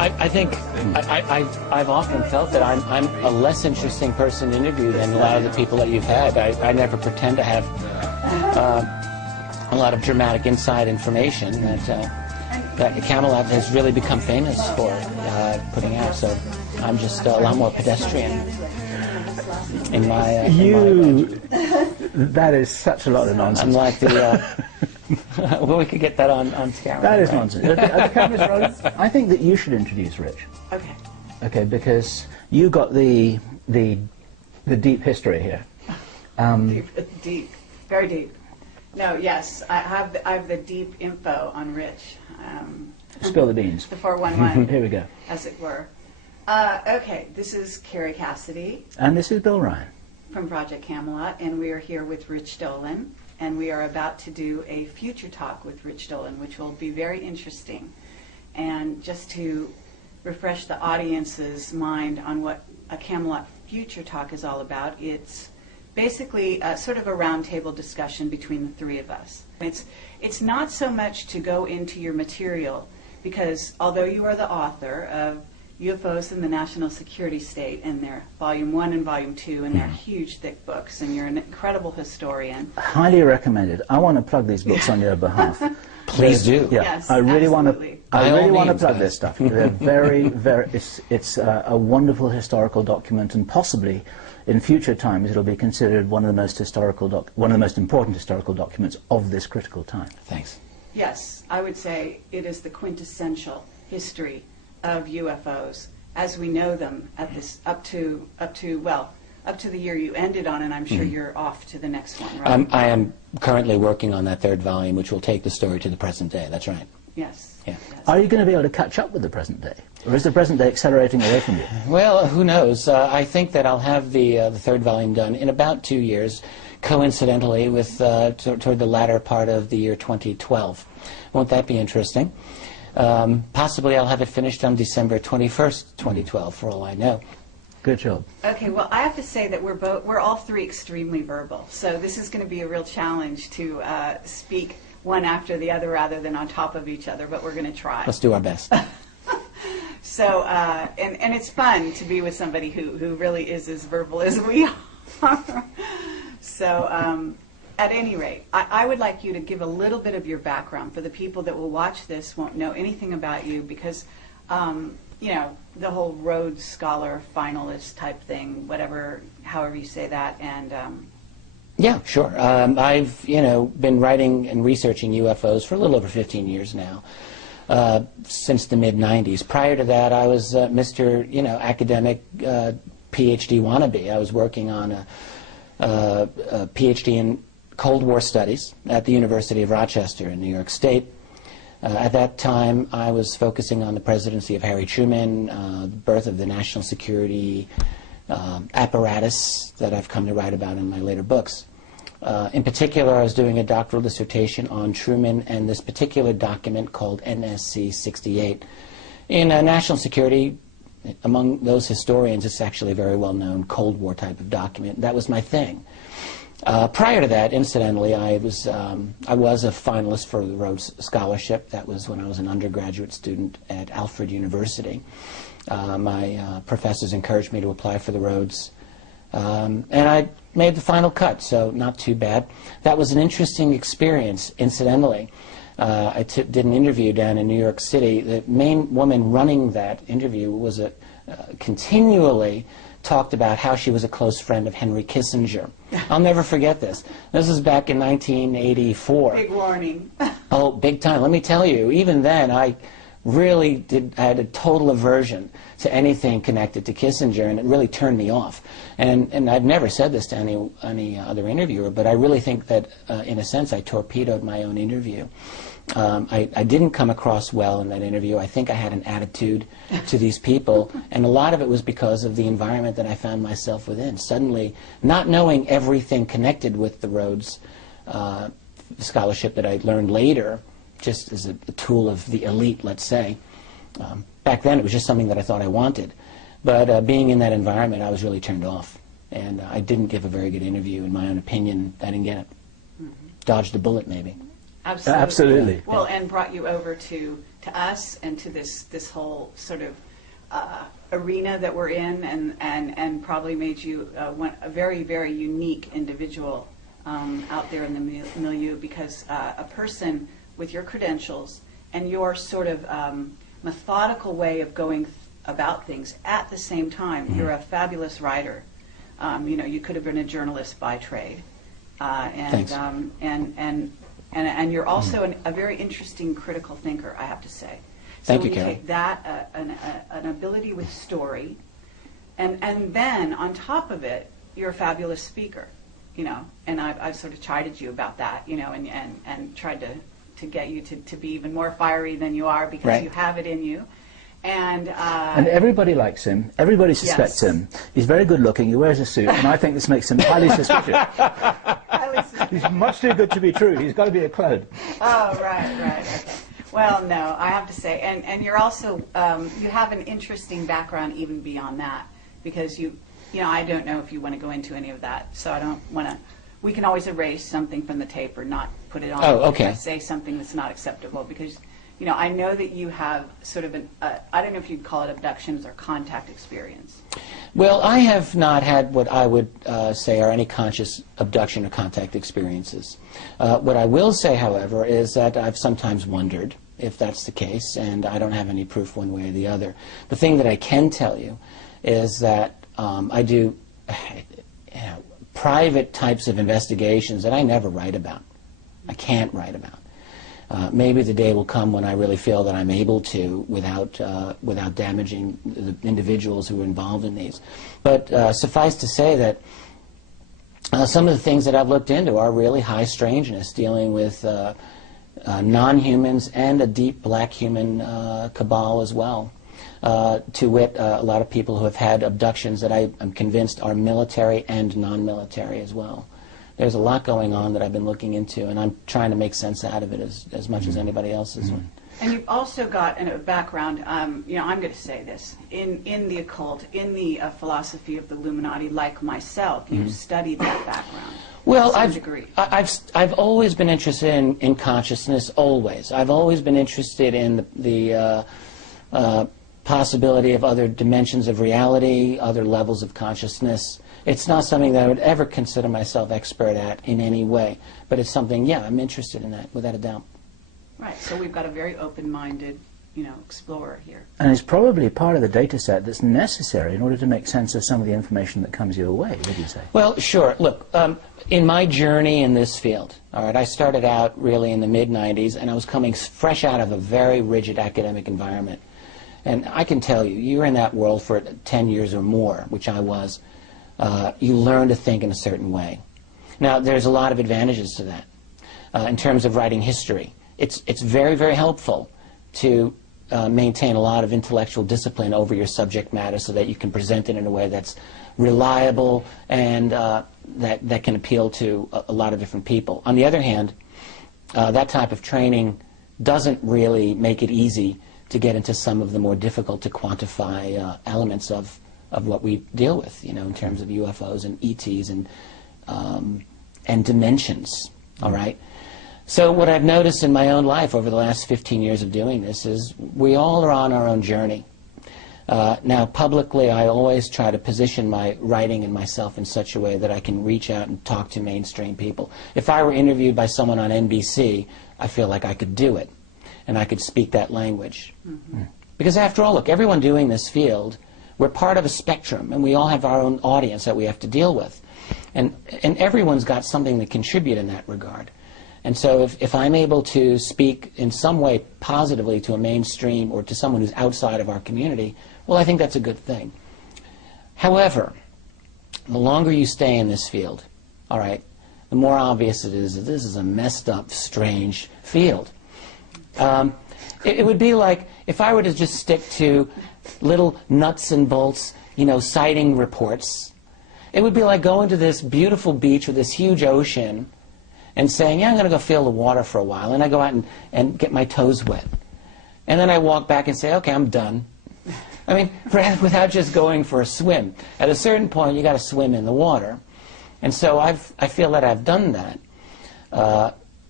I think I've often felt that I'm a less interesting person to interview than a lot of the people that you've had. I never pretend to have a lot of dramatic inside information that Camelot has really become famous for putting out. So I'm just a lot more pedestrian in my. That is such a lot of nonsense. I'm like the. Well, we could get that on camera. That is nonsense. Are the cameras rolling? I think that you should introduce Rich. Okay. Okay, because you got the deep history here. Deep, very deep. No, yes, I have the deep info on Rich. Spill the beans. The 411. Here we go. As it were. Okay, this is Kerry Cassidy. And this is Bill Ryan. From Project Camelot, and we are here with Rich Dolan, and we are about to do a future talk with Rich Dolan, which will be very interesting. And just to refresh the audience's mind on what a Camelot future talk is all about, it's basically sort of a roundtable discussion between the three of us. It's not so much to go into your material, because although you are the author of UFOs in the National Security State, and they're Volume 1 and Volume 2, and they're huge, thick books, and you're an incredible historian. Highly recommended. I want to plug these books on your behalf. Please do. Yeah, yes, I really want absolutely. to. I really want to means, plug guys. this stuff. They're very, very. It's a wonderful historical document, and possibly in future times it'll be considered one of the most important historical documents of this critical time. Thanks. Yes, I would say it is the quintessential history of UFOs as we know them at this up to the year you ended on, and I'm sure you're off to the next one, right? I am currently working on that third volume, which will take the story to the present day. That's right. Yes. Yeah. Yes. Are you going to be able to catch up with the present day, or is the present day accelerating away from you? Well, who knows? I think that I'll have the third volume done in about 2 years, coincidentally with toward the latter part of the year 2012. Won't that be interesting? Possibly I'll have it finished on December 21st, 2012, for all I know. Good job. Okay, well, I have to say that we're all three extremely verbal, so this is going to be a real challenge to speak one after the other rather than on top of each other, but we're going to try. Let's do our best. So, and it's fun to be with somebody who really is as verbal as we are. So, at any rate, I would like you to give a little bit of your background for the people that will watch this, won't know anything about you, because, you know, the whole Rhodes Scholar finalist type thing, whatever, however you say that, and... Yeah, sure. I've, been writing and researching UFOs for a little over 15 years now, since the mid-'90s. Prior to that, I was Mr., academic PhD wannabe. I was working on a PhD in Cold War Studies at the University of Rochester in New York State. At that time, I was focusing on the presidency of Harry Truman, the birth of the national security apparatus that I've come to write about in my later books. In particular, I was doing a doctoral dissertation on Truman and this particular document called NSC 68. In national security, among those historians, it's actually a very well-known Cold War type of document. That was my thing. Prior to that, incidentally, I was a finalist for the Rhodes Scholarship. That was when I was an undergraduate student at Alfred University. My professors encouraged me to apply for the Rhodes, and I made the final cut, so not too bad. That was an interesting experience, incidentally. I did an interview down in New York City. The main woman running that interview was continually talked about how she was a close friend of Henry Kissinger. I'll never forget this. This was back in 1984. Big warning. Oh, big time. Let me tell you, even then I really had a total aversion to anything connected to Kissinger, and it really turned me off. And I've never said this to any other interviewer, but I really think that, in a sense, I torpedoed my own interview. I didn't come across well in that interview. I think I had an attitude to these people, and a lot of it was because of the environment that I found myself within. Suddenly, not knowing everything connected with the Rhodes scholarship that I learned later, just as a tool of the elite, let's say. Back then, it was just something that I thought I wanted. But being in that environment, I was really turned off. And I didn't give a very good interview, in my own opinion. I didn't get it. Dodged a bullet, maybe. Absolutely. Absolutely. Well, and brought you over to us and to this whole sort of arena that we're in, and probably made you a very, very unique individual out there in the milieu, because a person with your credentials and your sort of methodical way of going about things at the same time, you're a fabulous writer. You could have been a journalist by trade. Thanks. And you're also a very interesting critical thinker, I have to say. Thank you, So Kerry. you take that, an ability with story, and then on top of it, you're a fabulous speaker, and I've sort of chided you about that, and tried to get you to be even more fiery than you are, because Right. you have it in you. And everybody likes him. Everybody suspects Yes. him. He's very good looking. He wears a suit, and I think this makes him highly suspicious. He's much too good to be true. He's got to be a clown. Oh, right, okay. Well, no, I have to say, and you're also, you have an interesting background even beyond that, because I don't know if you want to go into any of that, so I don't want to. We can always erase something from the tape or not put it on. Oh, okay. If I say something that's not acceptable, because I know that you have sort of I don't know if you'd call it abductions or contact experience. Well, I have not had what I would say are any conscious abduction or contact experiences. What I will say, however, is that I've sometimes wondered if that's the case, and I don't have any proof one way or the other. The thing that I can tell you is that I do private types of investigations that I never write about. I can't write about. Maybe the day will come when I really feel that I'm able to without damaging the individuals who are involved in these. But suffice to say that some of the things that I've looked into are really high strangeness, dealing with non-humans and a deep black human cabal as well. To wit, a lot of people who have had abductions that I'm convinced are military and non-military as well. There's a lot going on that I've been looking into, and I'm trying to make sense out of it as much as anybody else is. And you've also got a background, I'm going to say this, in the occult, in the philosophy of the Illuminati, like myself. You've studied that background. Well, to some degree. I've always been interested in consciousness, always. I've always been interested in the possibility of other dimensions of reality, other levels of consciousness. It's not something that I would ever consider myself expert at in any way, but it's something, yeah, I'm interested in that, without a doubt. Right, so we've got a very open-minded, explorer here. And it's probably part of the data set that's necessary in order to make sense of some of the information that comes your way, would you say? Well, sure. Look, in my journey in this field, all right, I started out really in the mid-'90s, and I was coming fresh out of a very rigid academic environment. And I can tell you, you're in that world for 10 years or more, which I was. You learn to think in a certain way. Now, there's a lot of advantages to that. In terms of writing history, it's very, very helpful to maintain a lot of intellectual discipline over your subject matter so that you can present it in a way that's reliable and that can appeal to a lot of different people. On the other hand, that type of training doesn't really make it easy to get into some of the more difficult to quantify elements of what we deal with, in terms of UFOs and ETs and dimensions, all right? So what I've noticed in my own life over the last 15 years of doing this is we all are on our own journey. Now, publicly, I always try to position my writing and myself in such a way that I can reach out and talk to mainstream people. If I were interviewed by someone on NBC, I feel like I could do it, and I could speak that language. Mm-hmm. Because after all, look, everyone doing this field, we're part of a spectrum, and we all have our own audience that we have to deal with. And everyone's got something to contribute in that regard. And so if I'm able to speak in some way positively to a mainstream or to someone who's outside of our community, well, I think that's a good thing. However, the longer you stay in this field, all right, the more obvious it is that this is a messed up, strange field. It would be like if I were to just stick to little nuts and bolts, sighting reports. It would be like going to this beautiful beach with this huge ocean and saying, yeah, I'm going to go feel the water for a while. And I go out and get my toes wet. And then I walk back and say, okay, I'm done. I mean, without just going for a swim. At a certain point, you got to swim in the water. And so I feel that I've done that.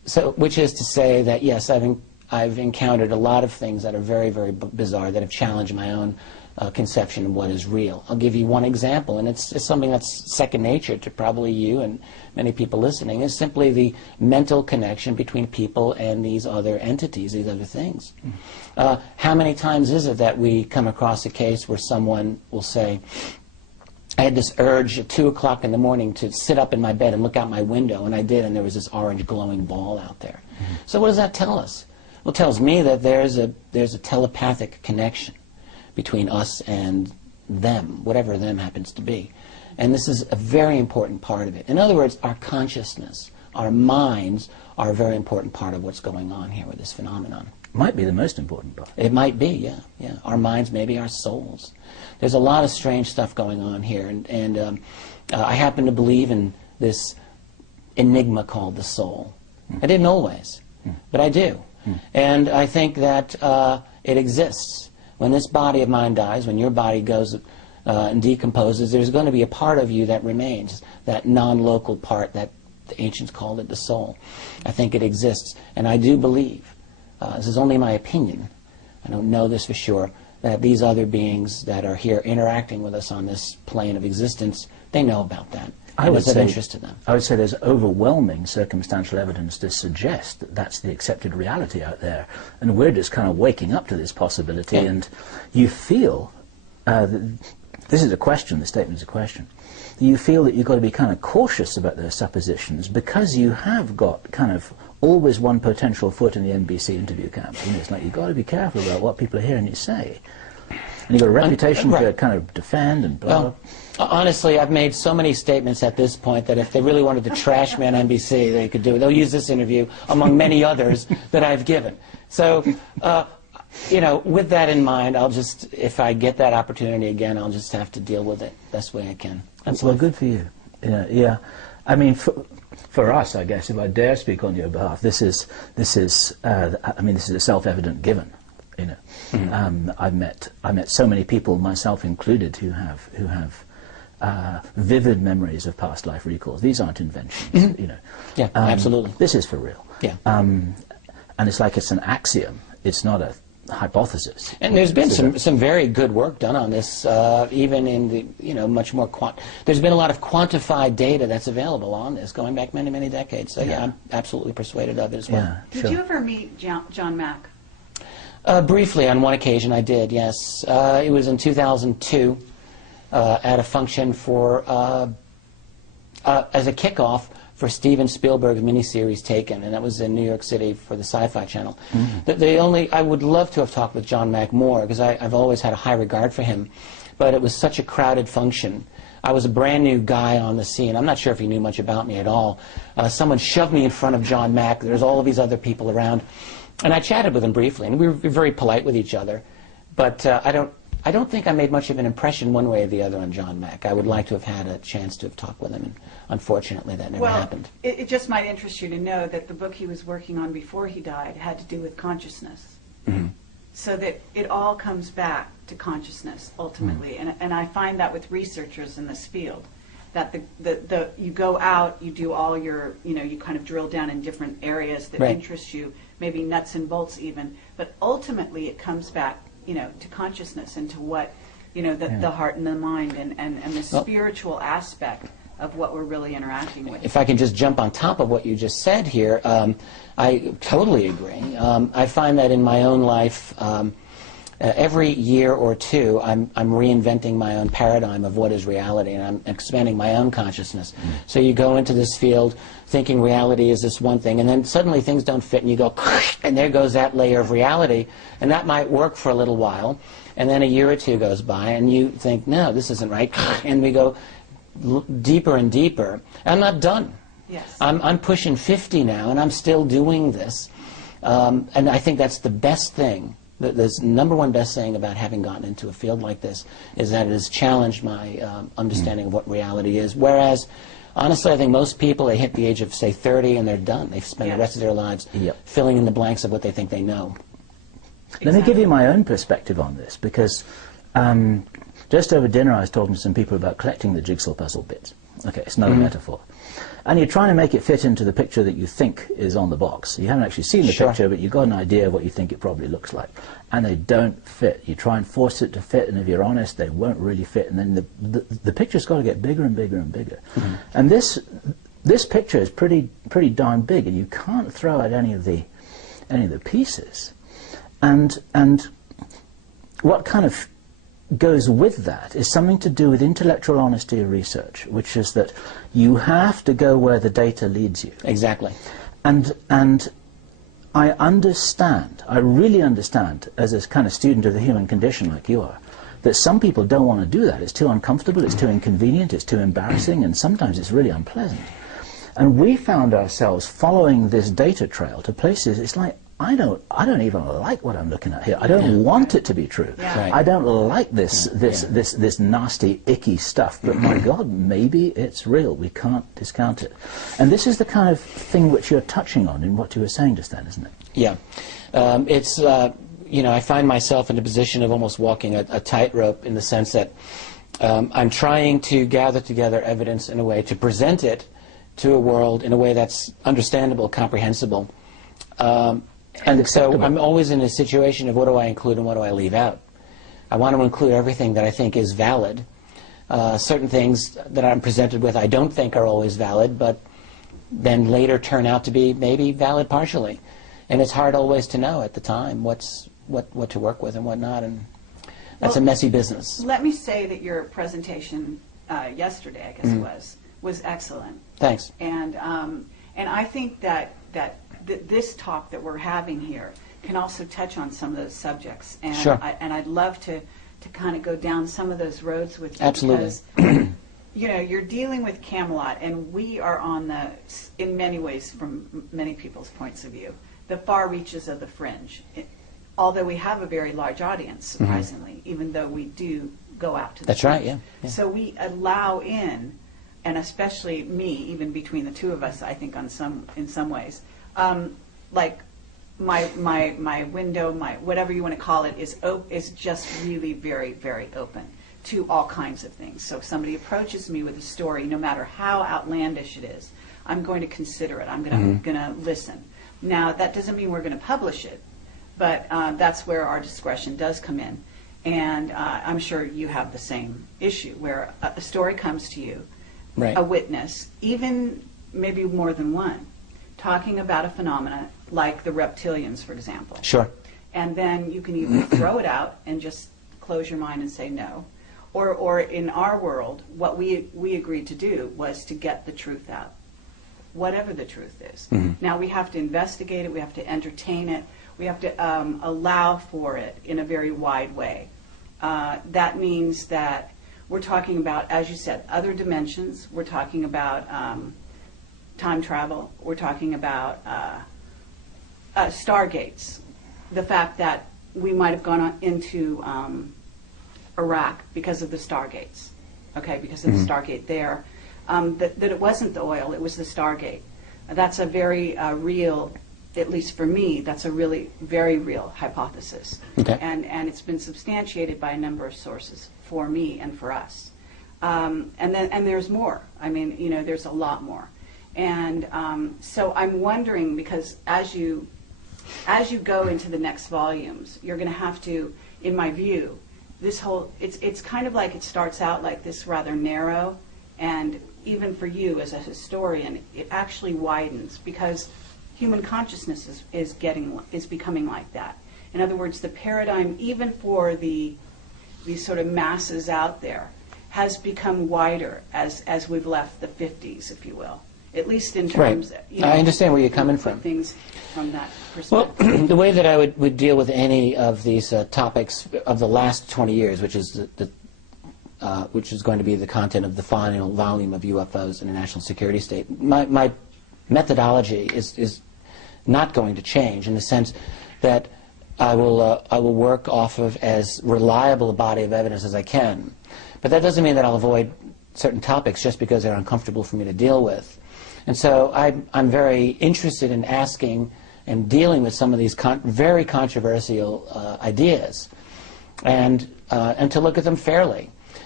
which is to say that, yes, I've encountered a lot of things that are very, very bizarre that have challenged my own conception of what is real. I'll give you one example, and it's something that's second nature to probably you and many people listening, is simply the mental connection between people and these other entities, these other things. How many times is it that we come across a case where someone will say, I had this urge at 2 o'clock in the morning to sit up in my bed and look out my window, and I did, and there was this orange glowing ball out there. So what does that tell us? Well, it tells me that there's a telepathic connection between us and them, whatever them happens to be. And this is a very important part of it. In other words, our consciousness, our minds are a very important part of what's going on here with this phenomenon. Might be the most important part. It might be, yeah. Our minds, maybe our souls. There's a lot of strange stuff going on here, and I happen to believe in this enigma called the soul. I didn't always, but I do. And I think that it exists. When this body of mine dies, when your body goes and decomposes, there's going to be a part of you that remains, that non-local part that the ancients called it the soul. I think it exists, and I do believe, this is only my opinion, I don't know this for sure, that these other beings that are here interacting with us on this plane of existence, they know about that. I would it's of say, interest to them. I would say there's overwhelming circumstantial evidence to suggest that that's the accepted reality out there, and we're just kind of waking up to this possibility. Yeah. And you feel, this is a question, the statement is a question, you feel that you've got to be kind of cautious about those suppositions because you have got kind of always one potential foot in the NBC interview camp. You know, it's like you've got to be careful about what people are hearing you say. And you've got a reputation to kind of defend and blah. Well, honestly, I've made so many statements at this point that if they really wanted to trash me on NBC, they could do it. They'll use this interview among many others that I've given. So, you know, with that in mind, I'll just, if I get that opportunity again, I'll just have to deal with it best way I can. That's well, life. good for you. Yeah. I mean, for us, I guess, if I dare speak on your behalf, this is a self-evident given. You know, I've met so many people, myself included, who have vivid memories of past life recalls. These aren't inventions. You know. Yeah, absolutely. This is for real. Yeah. And it's like it's an axiom. It's not a hypothesis. And there's been some very good work done on this, even in the, much more there's been a lot of quantified data that's available on this, going back many, many decades. So yeah, I'm absolutely persuaded of it as well. Yeah, Did you ever meet John Mack? Briefly, on one occasion, I did, yes. It was in 2002 at a function for, as a kickoff for Steven Spielberg's miniseries Taken, and that was in New York City for the Sci-Fi Channel. I would love to have talked with John Mack more, because I've always had a high regard for him, but it was such a crowded function. I was a brand new guy on the scene. I'm not sure if he knew much about me at all. Someone shoved me in front of John Mack. There's all of these other people around. And I chatted with him briefly, and we were very polite with each other. But I don't think I made much of an impression one way or the other on John Mack. I would like to have had a chance to have talked with him, and unfortunately that never happened. It just might interest you to know that the book he was working on before he died had to do with consciousness. So that it all comes back to consciousness, ultimately. And I find that with researchers in this field, that you go out, you do all your, you kind of drill down in different areas that interest you, maybe nuts and bolts even, but ultimately it comes back, to consciousness and to what, the heart and the mind and the spiritual aspect of what we're really interacting with. If I can just jump on top of what you just said here, I totally agree. I find that in my own life, every year or two, I'm reinventing my own paradigm of what is reality, and I'm expanding my own consciousness. So you go into this field thinking reality is this one thing, and then suddenly things don't fit, and you go, and there goes that layer of reality, and that might work for a little while, and then a year or two goes by, and you think, no, this isn't right, and we go deeper and deeper. I'm not done. Yes. I'm pushing 50 now, and I'm still doing this, and I think that's the best thing. The number one best thing about having gotten into a field like this is that it has challenged my understanding of what reality is. Whereas, honestly, I think most people, they hit the age of, say, 30 and they're done. They've spent the rest of their lives filling in the blanks of what they think they know. Let me give you my own perspective on this, because just over dinner I was talking to some people about collecting the jigsaw puzzle bits. Okay, it's not a metaphor. And you're trying to make it fit into the picture that you think is on the box. You haven't actually seen the picture, but you've got an idea of what you think it probably looks like. And they don't fit. You try and force it to fit, and if you're honest, they won't really fit. And then the picture's got to get bigger and bigger and bigger. And this picture is pretty darn big, and you can't throw out any of the pieces. And what kind of goes with that is something to do with intellectual honesty of research, which is that you have to go where the data leads you. Exactly. And I understand, I really understand, as a kind of student of the human condition like you are, that some people don't want to do that. It's too uncomfortable, it's too inconvenient, it's too embarrassing, and sometimes it's really unpleasant. And we found ourselves following this data trail to places, it's like, I don't even like what I'm looking at here. I don't want it to be true. Right. I don't like this nasty, icky stuff. But my God, maybe it's real. We can't discount it. And this is the kind of thing which you're touching on in what you were saying just then, isn't it? Yeah. It's, you know, I find myself in a position of almost walking a tightrope in the sense that I'm trying to gather together evidence in a way to present it to a world in a way that's understandable, comprehensible. And so I'm always in a situation of what do I include and what do I leave out. I want to include everything that I think is valid. Certain things that I'm presented with I don't think are always valid, but then later turn out to be maybe valid partially. And it's hard always to know at the time what to work with and what not, and that's a messy business. Let me say that your presentation yesterday, I guess it was excellent. Thanks. And I think that this talk that we're having here can also touch on some of those subjects. And Sure. I'd love to kind of go down some of those roads with you. Absolutely. Because, you know, you're dealing with Camelot, and we are on in many ways, from many people's points of view, the far reaches of the fringe. Although we have a very large audience, surprisingly, even though we do go out to the That's right, yeah. So we allow in, and especially me, even between the two of us, I think in some ways, like my window, my whatever you want to call it, is just really very, very open to all kinds of things. So if somebody approaches me with a story, no matter how outlandish it is, I'm going to consider it. I'm going to listen. Now, that doesn't mean we're going to publish it, but that's where our discretion does come in. And I'm sure you have the same issue, where a story comes to you, Right. a witness, even maybe more than one, talking about a phenomena like the reptilians, for example. Sure. And then you can either throw it out and just close your mind and say no, or in our world, what we agreed to do was to get the truth out, whatever the truth is. Now we have to investigate it, we have to entertain it, we have to allow for it in a very wide way. That means that we're talking about, as you said, other dimensions. We're talking about time travel. We're talking about stargates. The fact that we might have gone into Iraq because of the stargates, okay, because of the Stargate there. That it wasn't the oil, it was the Stargate. That's a very real, at least for me, that's a really very real hypothesis. Okay. And it's been substantiated by a number of sources for me and for us. And there's more. I mean, you know, there's a lot more. And so I'm wondering, because as you go into the next volumes, you're going to have to, in my view, this whole, it's kind of like it starts out like this rather narrow, and even for you as a historian, it actually widens, because human consciousness is becoming like that. In other words, the paradigm, even for these sort of masses out there, has become wider as we've left the 50s, if you will. At least in terms, Right. you know, I understand where you're coming from. Things from that Well, perspective. the way that I would deal with any of these topics of the last 20 years, which is which is going to be the content of the final volume of UFOs in a national security state, my methodology is not going to change, in the sense that I will work off of as reliable a body of evidence as I can. But that doesn't mean that I'll avoid certain topics just because they're uncomfortable for me to deal with. And so I'm very interested in asking and dealing with some of these very controversial ideas, and to look at them fairly.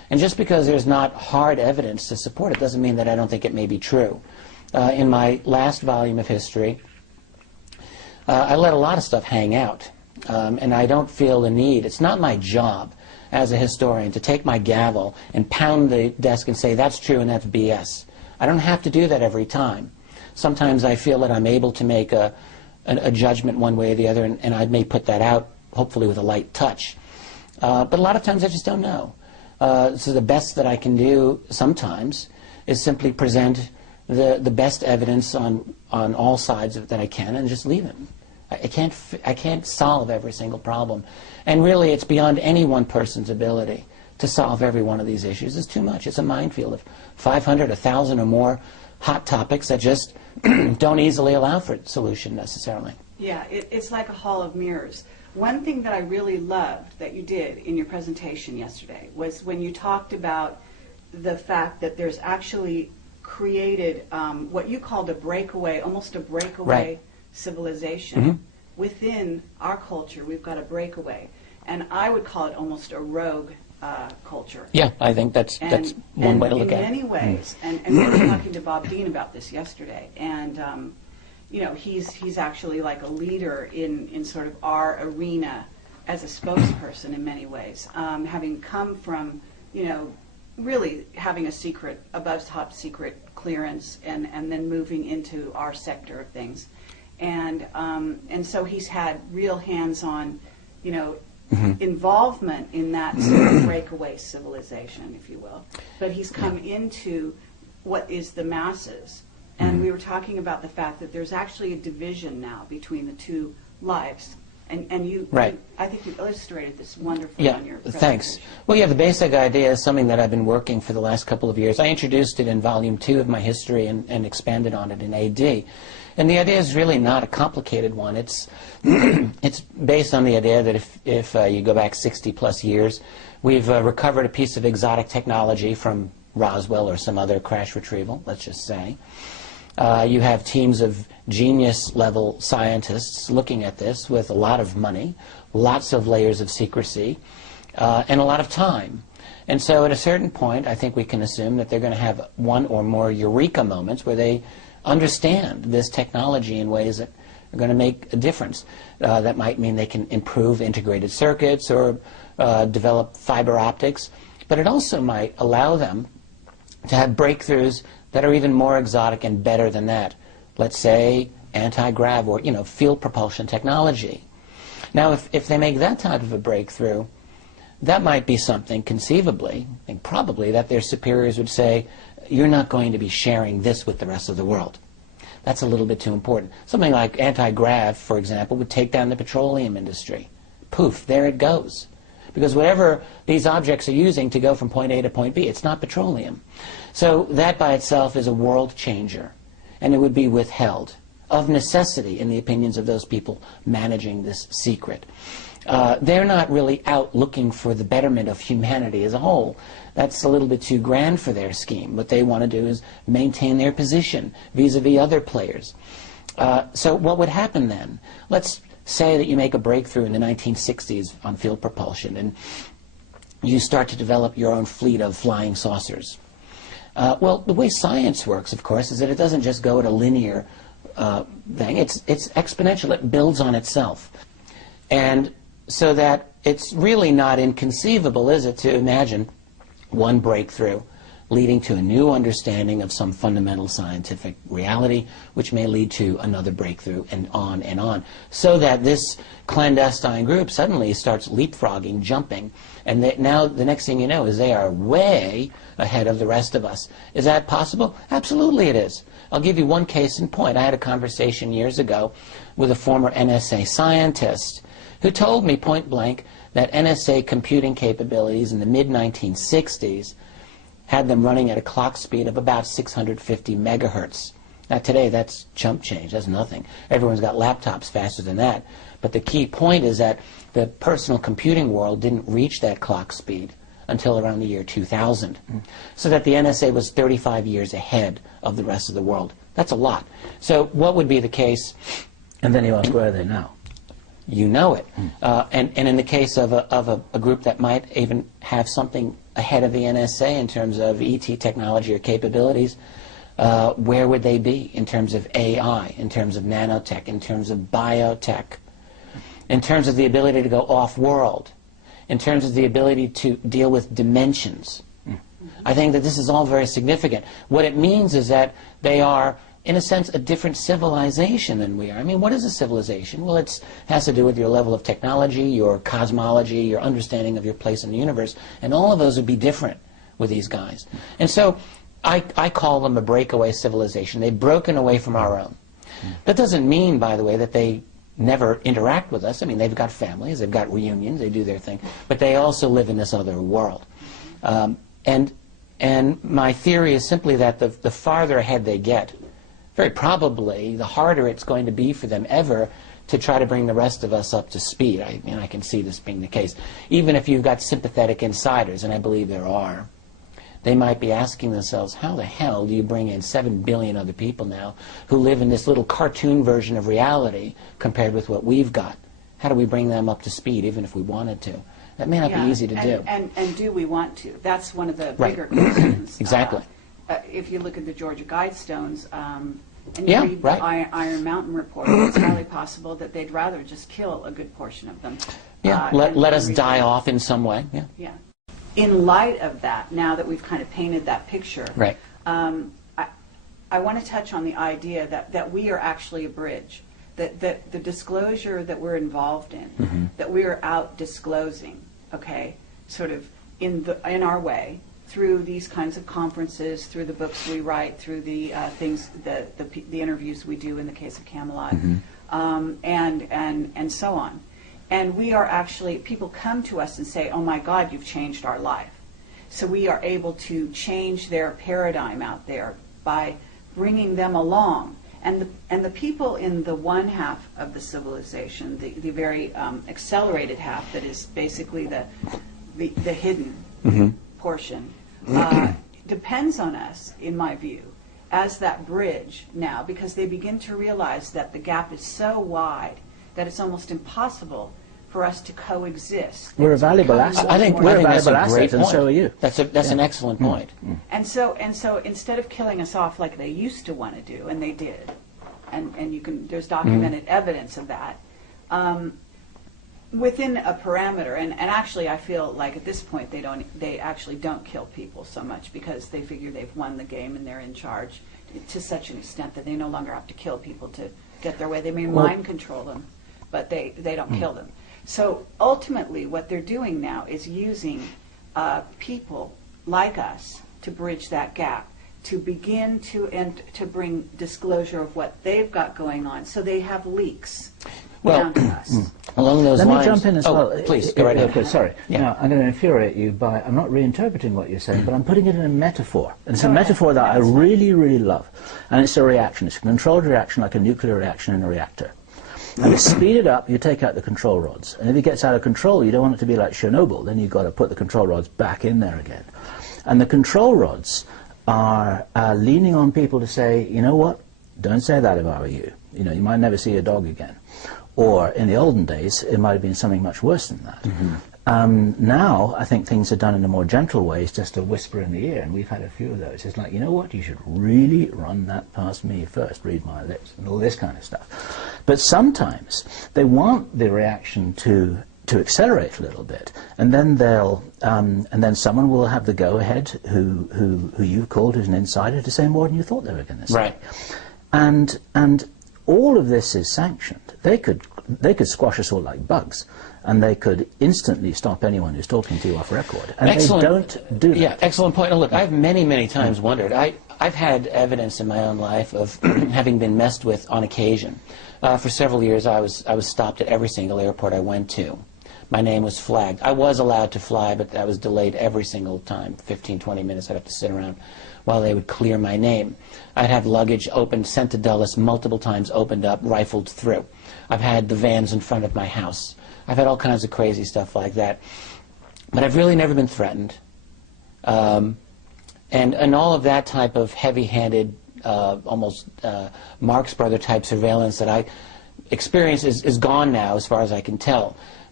And just because there's not hard evidence to support it doesn't mean that I don't think it may be true. In my last volume of history, I let a lot of stuff hang out. And I don't feel the need. It's not my job as a historian to take my gavel and pound the desk and say, that's true and that's BS. I don't have to do that every time. Sometimes I feel that I'm able to make a judgment one way or the other, and I may put that out, hopefully with a light touch. But a lot of times I just don't know. So the best that I can do sometimes is simply present the best evidence on all sides of it that I can and just leave it. I can't solve every single problem. And really, it's beyond any one person's ability to solve every one of these issues. It's too much. It's a minefield of 500, 1,000 or more hot topics that just don't easily allow for solution necessarily. Yeah, it's like a hall of mirrors. One thing that I really loved that you did in your presentation yesterday was when you talked about the fact that there's actually created what you called a breakaway, almost a breakaway Right. civilization. Mm-hmm. Within our culture, we've got a breakaway. And I would call it almost a rogue culture. Yeah, I think that's one way to look at it. In many ways, and we were talking to Bob Dean about this yesterday, and you know, he's actually like a leader in sort of our arena as a spokesperson in many ways, having come from, you know, really having a secret, above top secret clearance, and then moving into our sector of things, and so he's had real hands-on, you know, involvement in that sort of breakaway civilization, if you will. But he's come into what is the masses. And we were talking about the fact that there's actually a division now between the two lives. And you, Right. I think you illustrated this wonderfully on your presentation. Thanks. Well, yeah, the basic idea is something that I've been working for the last couple of years. I introduced it in Volume 2 of my history and expanded on it in AD. And the idea is really not a complicated one. It's it's based on the idea that if you go back 60-plus years, we've recovered a piece of exotic technology from Roswell or some other crash retrieval, let's just say. You have teams of genius-level scientists looking at this with a lot of money, lots of layers of secrecy, and a lot of time. And so at a certain point, I think we can assume that they're going to have one or more eureka moments where they understand this technology in ways that are going to make a difference. That might mean they can improve integrated circuits or develop fiber optics, but it also might allow them to have breakthroughs that are even more exotic and better than that. Let's say anti-grav or, you know, field propulsion technology. Now, if they make that type of a breakthrough, that might be something conceivably, and probably, that their superiors would say, you're not going to be sharing this with the rest of the world. That's a little bit too important. Something like anti-grav, for example, would take down the petroleum industry. Poof, there it goes. Because whatever these objects are using to go from point A to point B, it's not petroleum. So that by itself is a world changer, and it would be withheld of necessity in the opinions of those people managing this secret. They're not really out looking for the betterment of humanity as a whole. That's a little bit too grand for their scheme. What they want to do is maintain their position vis-a-vis other players. So what would happen then? Let's say that you make a breakthrough in the 1960s on field propulsion, and you start to develop your own fleet of flying saucers. Well, the way science works, of course, is that it doesn't just go at a linear thing. It's exponential. It builds on itself. And so that it's really not inconceivable, is it, to imagine one breakthrough leading to a new understanding of some fundamental scientific reality, which may lead to another breakthrough, and on, so that this clandestine group suddenly starts leapfrogging, jumping, and now the next thing you know is they are way ahead of the rest of us. Is that possible? Absolutely it is. I'll give you one case in point. I had a conversation years ago with a former NSA scientist who told me point blank that NSA computing capabilities in the mid-1960s had them running at a clock speed of about 650 megahertz. Now today that's chump change, that's nothing. Everyone's got laptops faster than that. But the key point is that the personal computing world didn't reach that clock speed until around the year 2000. So that the NSA was 35 years ahead of the rest of the world. That's a lot. So what would be the case? And then you ask, where are they now? You know it. And in the case of a group that might even have something ahead of the NSA in terms of ET technology or capabilities, where would they be in terms of AI, in terms of nanotech, in terms of biotech, in terms of the ability to go off-world, in terms of the ability to deal with dimensions? I think that this is all very significant. What it means is that they are, in a sense, a different civilization than we are. I mean, what is a civilization? Well, it has to do with your level of technology, your cosmology, your understanding of your place in the universe, and all of those would be different with these guys. And so I call them a breakaway civilization. They've broken away from our own. That doesn't mean, by the way, that they never interact with us. I mean, they've got families, they've got reunions, they do their thing, but they also live in this other world. And my theory is simply that the farther ahead they get, very probably the harder it's going to be for them ever to try to bring the rest of us up to speed. I mean, I can see this being the case. Even if you've got sympathetic insiders, and I believe there are, they might be asking themselves, how the hell do you bring in 7 billion other people now who live in this little cartoon version of reality compared with what we've got? How do we bring them up to speed, even if we wanted to? That may not be easy to do. And do we want to? That's one of the bigger questions. Exactly. If you look at the Georgia Guidestones, and you read the Iron Mountain report, it's highly possible that they'd rather just kill a good portion of them. Yeah, let us die off in some way. Yeah. Yeah. In light of that, now that we've kind of painted that picture, right. I want to touch on the idea that we are actually a bridge, that the disclosure that we're involved in, that we are out disclosing, okay, sort of in our way, through these kinds of conferences, through the books we write, through the things, the interviews we do in the case of Camelot, and so on. And we are actually, people come to us and say, oh my God, you've changed our life. So we are able to change their paradigm out there by bringing them along. And the people in the one half of the civilization, the very accelerated half that is basically the hidden portion, depends on us, in my view, as that bridge now, because they begin to realize that the gap is so wide that it's almost impossible for us to coexist. We're a valuable asset. I think that's a great point. And so are you. That's an excellent point. And so instead of killing us off like they used to want to do, and they did, and you can, there's documented evidence of that, within a parameter, and actually I feel like at this point they actually don't kill people so much because they figure they've won the game and they're in charge to such an extent that they no longer have to kill people to get their way. They may mind control them, but they don't kill them. So ultimately what they're doing now is using people like us to bridge that gap, to begin to bring disclosure of what they've got going on, so they have leaks down to us. Along those lines... Let me jump in as well. Please, go right ahead. Sorry. Yeah. Now, I'm going to infuriate you by, I'm not reinterpreting what you're saying, but I'm putting it in a metaphor. And it's a metaphor that I really, really love. And it's a reaction. It's a controlled reaction, like a nuclear reaction in a reactor. And to speed it up, you take out the control rods. And if it gets out of control, you don't want it to be like Chernobyl. Then you've got to put the control rods back in there again. And the control rods are leaning on people to say, you know what, don't say that if I were you. You know, you might never see a dog again. Or in the olden days, it might have been something much worse than that. Now, I think things are done in a more gentle way. It's just a whisper in the ear, and we've had a few of those. It's like, you know what, you should really run that past me first, read my lips, and all this kind of stuff. But sometimes they want the reaction to accelerate a little bit, and then and then someone will have the go-ahead who you've called who's an insider to say more than you thought they were going to say. Right. And all of this is sanctioned. They could squash us all like bugs, and they could instantly stop anyone who's talking to you off record. And excellent. They don't do that. Yeah, excellent point. Now, look, I've many times wondered. I've had evidence in my own life of having been messed with on occasion. For several years, I was stopped at every single airport I went to. My name was flagged. I was allowed to fly, but I was delayed every single time. 15, 20 minutes, I'd have to sit around while they would clear my name. I'd have luggage opened, sent to Dulles multiple times, opened up, rifled through. I've had the vans in front of my house. I've had all kinds of crazy stuff like that. But I've really never been threatened. And all of that type of heavy-handed, almost Marx Brother type surveillance that I experienced is gone now, as far as I can tell.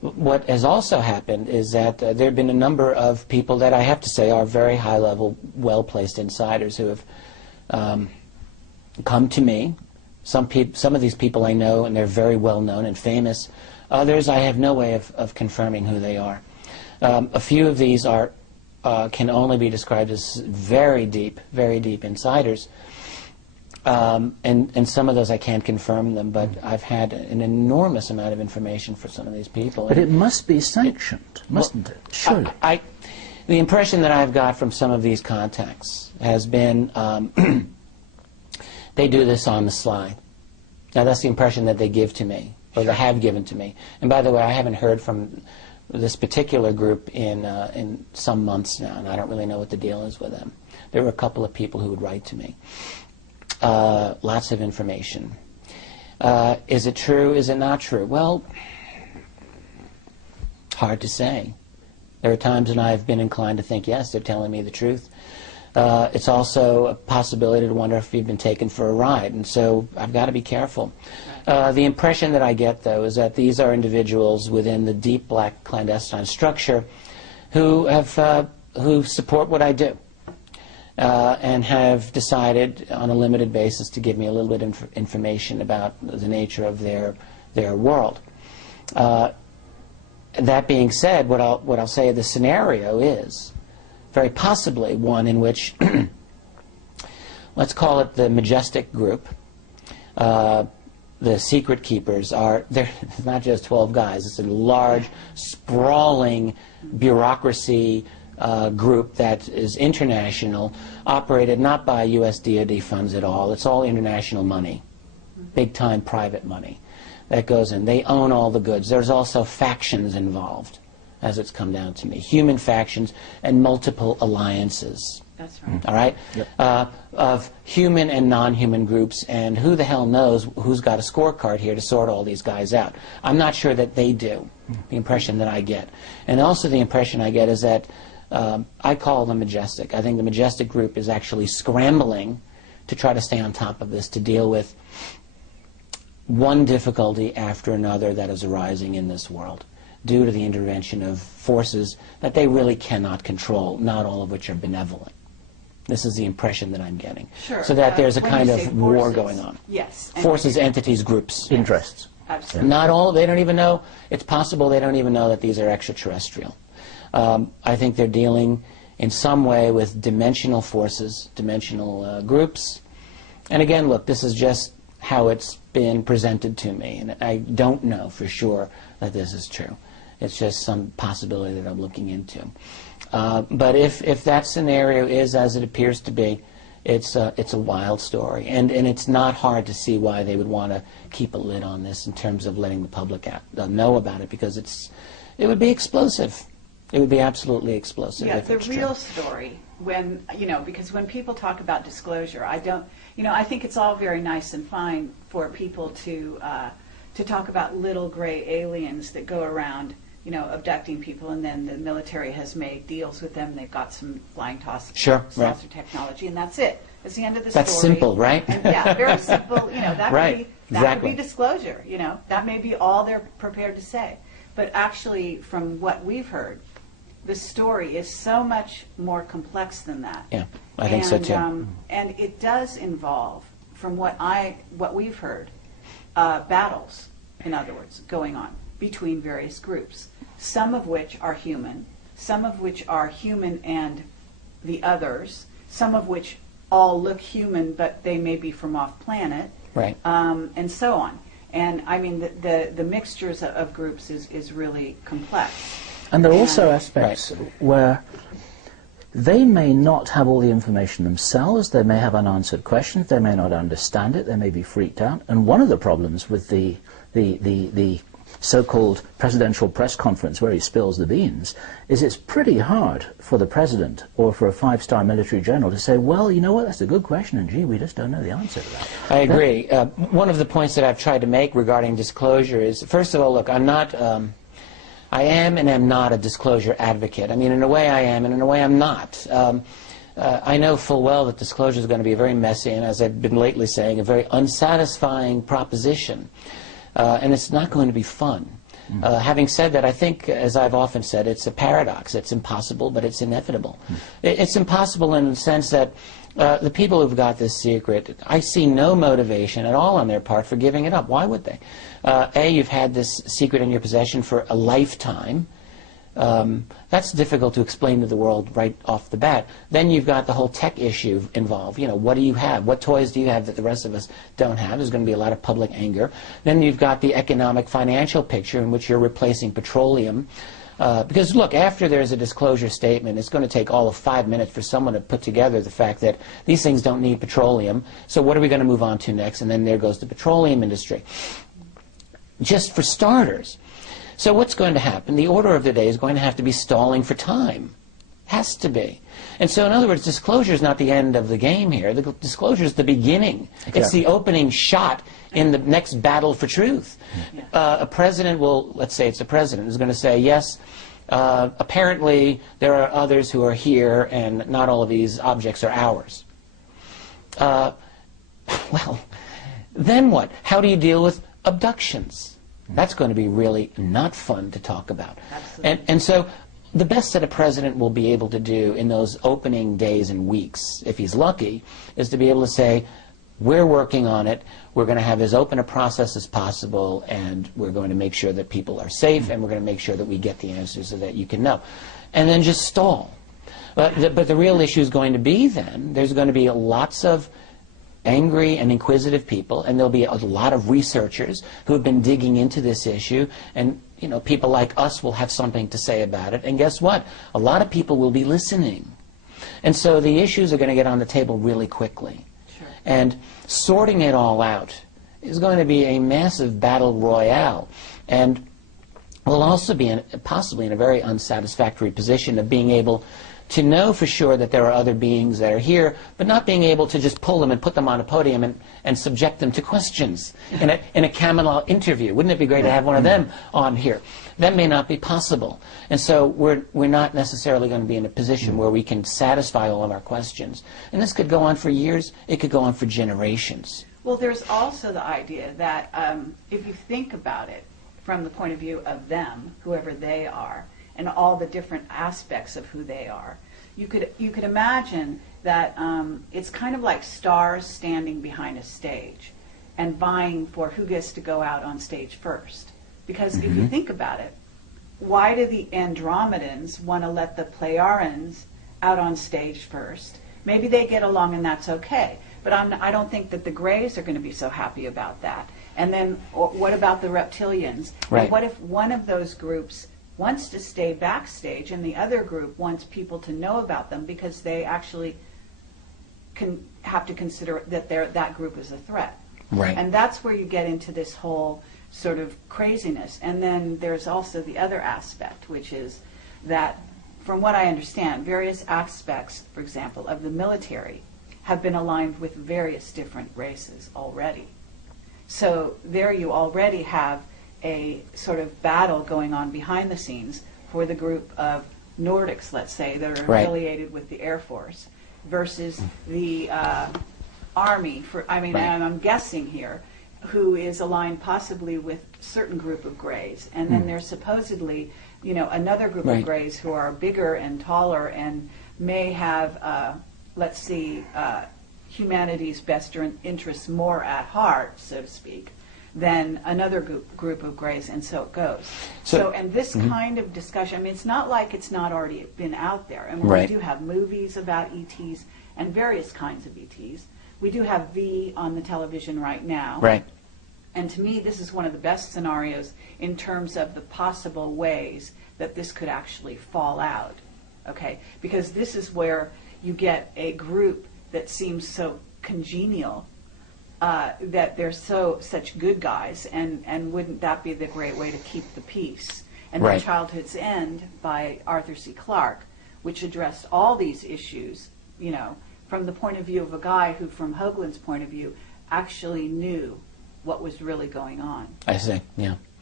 what has also happened is that there have been a number of people that I have to say are very high-level, well-placed insiders who have come to me. Some of these people I know, and they're very well-known and famous. Others, I have no way of confirming who they are. A few of these can only be described as very deep insiders. And some of those I can't confirm them, but I've had an enormous amount of information for some of these people. But it must be sanctioned, mustn't it? Surely. The impression that I've got from some of these contacts has been they do this on the sly. Now that's the impression that they give to me, or they have given to me. And by the way, I haven't heard from this particular group in some months now, and I don't really know what the deal is with them. There were a couple of people who would write to me. Lots of information. Is it true? Is it not true? Well, hard to say. There are times when I've been inclined to think, yes, they're telling me the truth. It's also a possibility to wonder if you've been taken for a ride, and so I've got to be careful. The impression that I get, though, is that these are individuals within the deep black clandestine structure who support what I do. And have decided on a limited basis to give me a little bit of information about the nature of their world. That being said, what I'll say the scenario is very possibly one in which, let's call it the Majestic Group, the secret keepers they're not just 12 guys, it's a large, sprawling bureaucracy group that is international, operated not by U.S. DoD funds at all. It's all international money, big-time private money that goes in. They own all the goods. There's also factions involved, as it's come down to me. Human factions and multiple alliances. That's right. All right? Yep. Of human and non-human groups, and who the hell knows who's got a scorecard here to sort all these guys out. I'm not sure that they do, the impression that I get. And also the impression I get is that I call them Majestic. I think the Majestic Group is actually scrambling to try to stay on top of this, to deal with one difficulty after another that is arising in this world due to the intervention of forces that they really cannot control, not all of which are benevolent. This is the impression that I'm getting. Sure. So that there's a kind of forces, war going on. Yes. Forces, entities, groups. Interests. Absolutely. Not all, they don't even know, it's possible they don't even know that these are extraterrestrial. I think they're dealing in some way with dimensional forces, dimensional groups. And again, look, this is just how it's been presented to me, and I don't know for sure that this is true. It's just some possibility that I'm looking into. But if that scenario is as it appears to be, it's a wild story, and it's not hard to see why they would want to keep a lid on this in terms of letting the public know about it, because it would be explosive. It would be absolutely explosive. Yeah, if the it's real true. story, when, because when people talk about disclosure, I think it's all very nice and fine for people to talk about little gray aliens that go around, abducting people, and then the military has made deals with them. They've got some flying saucer technology, and that's it. That's the end of the story. That's simple, right? And, yeah, very simple. That Right, would be disclosure. That may be all they're prepared to say. But actually, from what we've heard, the story is so much more complex than that. Yeah, I think so too. And it does involve, from what we've heard, battles, in other words, going on between various groups, some of which are human, some of which are human and the others, some of which all look human but they may be from off planet, Right. And so on. And I mean, the mixtures of groups is really complex. And there are also aspects where they may not have all the information themselves, they may have unanswered questions, they may not understand it, they may be freaked out. And one of the problems with the so-called presidential press conference where he spills the beans is it's pretty hard for the president or for a five-star military general to say, well, you know what, that's a good question, and gee, we just don't know the answer to that. I agree. One of the points that I've tried to make regarding disclosure is, first of all, look, I am and am not a disclosure advocate. I mean, in a way I am, and in a way I'm not. I know full well that disclosure is going to be a very messy, and as I've been lately saying, a very unsatisfying proposition. And it's not going to be fun. Having said that, I think, as I've often said, it's a paradox. It's impossible, but it's inevitable. It's impossible in the sense that the people who've got this secret, I see no motivation at all on their part for giving it up. Why would they? A, you've had this secret in your possession for a lifetime. That's difficult to explain to the world right off the bat. Then you've got the whole tech issue involved. You know, what do you have? What toys do you have that the rest of us don't have? There's going to be a lot of public anger. Then you've got the economic financial picture in which you're replacing petroleum. Because, look, after there's a disclosure statement, it's going to take all of 5 minutes for someone to put together the fact that these things don't need petroleum. So what are we going to move on to next? And then there goes the petroleum industry. Just for starters. So what's going to happen? The order of the day is going to have to be stalling for time. Has to be. And so, in other words, disclosure is not the end of the game here. The disclosure is the beginning. Exactly. It's the opening shot in the next battle for truth. Yeah. A president will, let's say it's a president, is going to say, yes, apparently there are others who are here and not all of these objects are ours. Well, then what? How do you deal with abductions? That's going to be really not fun to talk about. And so the best that a president will be able to do in those opening days and weeks, if he's lucky, is to be able to say, we're working on it, we're going to have as open a process as possible, and we're going to make sure that people are safe, and we're going to make sure that we get the answers so that you can know. And then just stall. But the real issue is going to be then, there's going to be lots of angry and inquisitive people, and there'll be a lot of researchers who have been digging into this issue, and you know, people like us will have something to say about it, and guess what? A lot of people will be listening. And so the issues are going to get on the table really quickly. Sure. And sorting it all out is going to be a massive battle royale, and we'll also be possibly in a very unsatisfactory position of being able to know for sure that there are other beings that are here, but not being able to just pull them and put them on a podium and subject them to questions in a Camelot interview. Wouldn't it be great to have one of them on here? That may not be possible. And so we're not necessarily going to be in a position where we can satisfy all of our questions. And this could go on for years. It could go on for generations. Well, there's also the idea that if you think about it from the point of view of them, whoever they are, and all the different aspects of who they are, you could imagine that it's kind of like stars standing behind a stage and vying for who gets to go out on stage first. Because if you think about it, why do the Andromedans want to let the Pleiadians out on stage first? Maybe they get along and that's okay, but I don't think that the Greys are going to be so happy about that. And then what about the Reptilians? Right. And what if one of those groups wants to stay backstage and the other group wants people to know about them because they actually have to consider that that group is a threat. Right. And that's where you get into this whole sort of craziness. And then there's also the other aspect, which is that, from what I understand, various aspects, for example, of the military have been aligned with various different races already. So there you already have a sort of battle going on behind the scenes for the group of Nordics, let's say, that are affiliated with the Air Force versus the Army, and I'm guessing here, who is aligned possibly with a certain group of Greys. And then there's supposedly, another group of Greys who are bigger and taller and may have, humanity's best interests more at heart, so to speak, than another group of Greys, and so it goes. And this kind of discussion, it's not like it's not already been out there. And we do have movies about ETs and various kinds of ETs. We do have V on the television right now. Right. And to me, this is one of the best scenarios in terms of the possible ways that this could actually fall out. Okay? Because this is where you get a group that seems so congenial, that they're such good guys, and wouldn't that be the great way to keep the peace? And then Childhood's End by Arthur C. Clarke, which addressed all these issues, from the point of view of a guy who, from Hoagland's point of view, actually knew what was really going on. I see, yeah.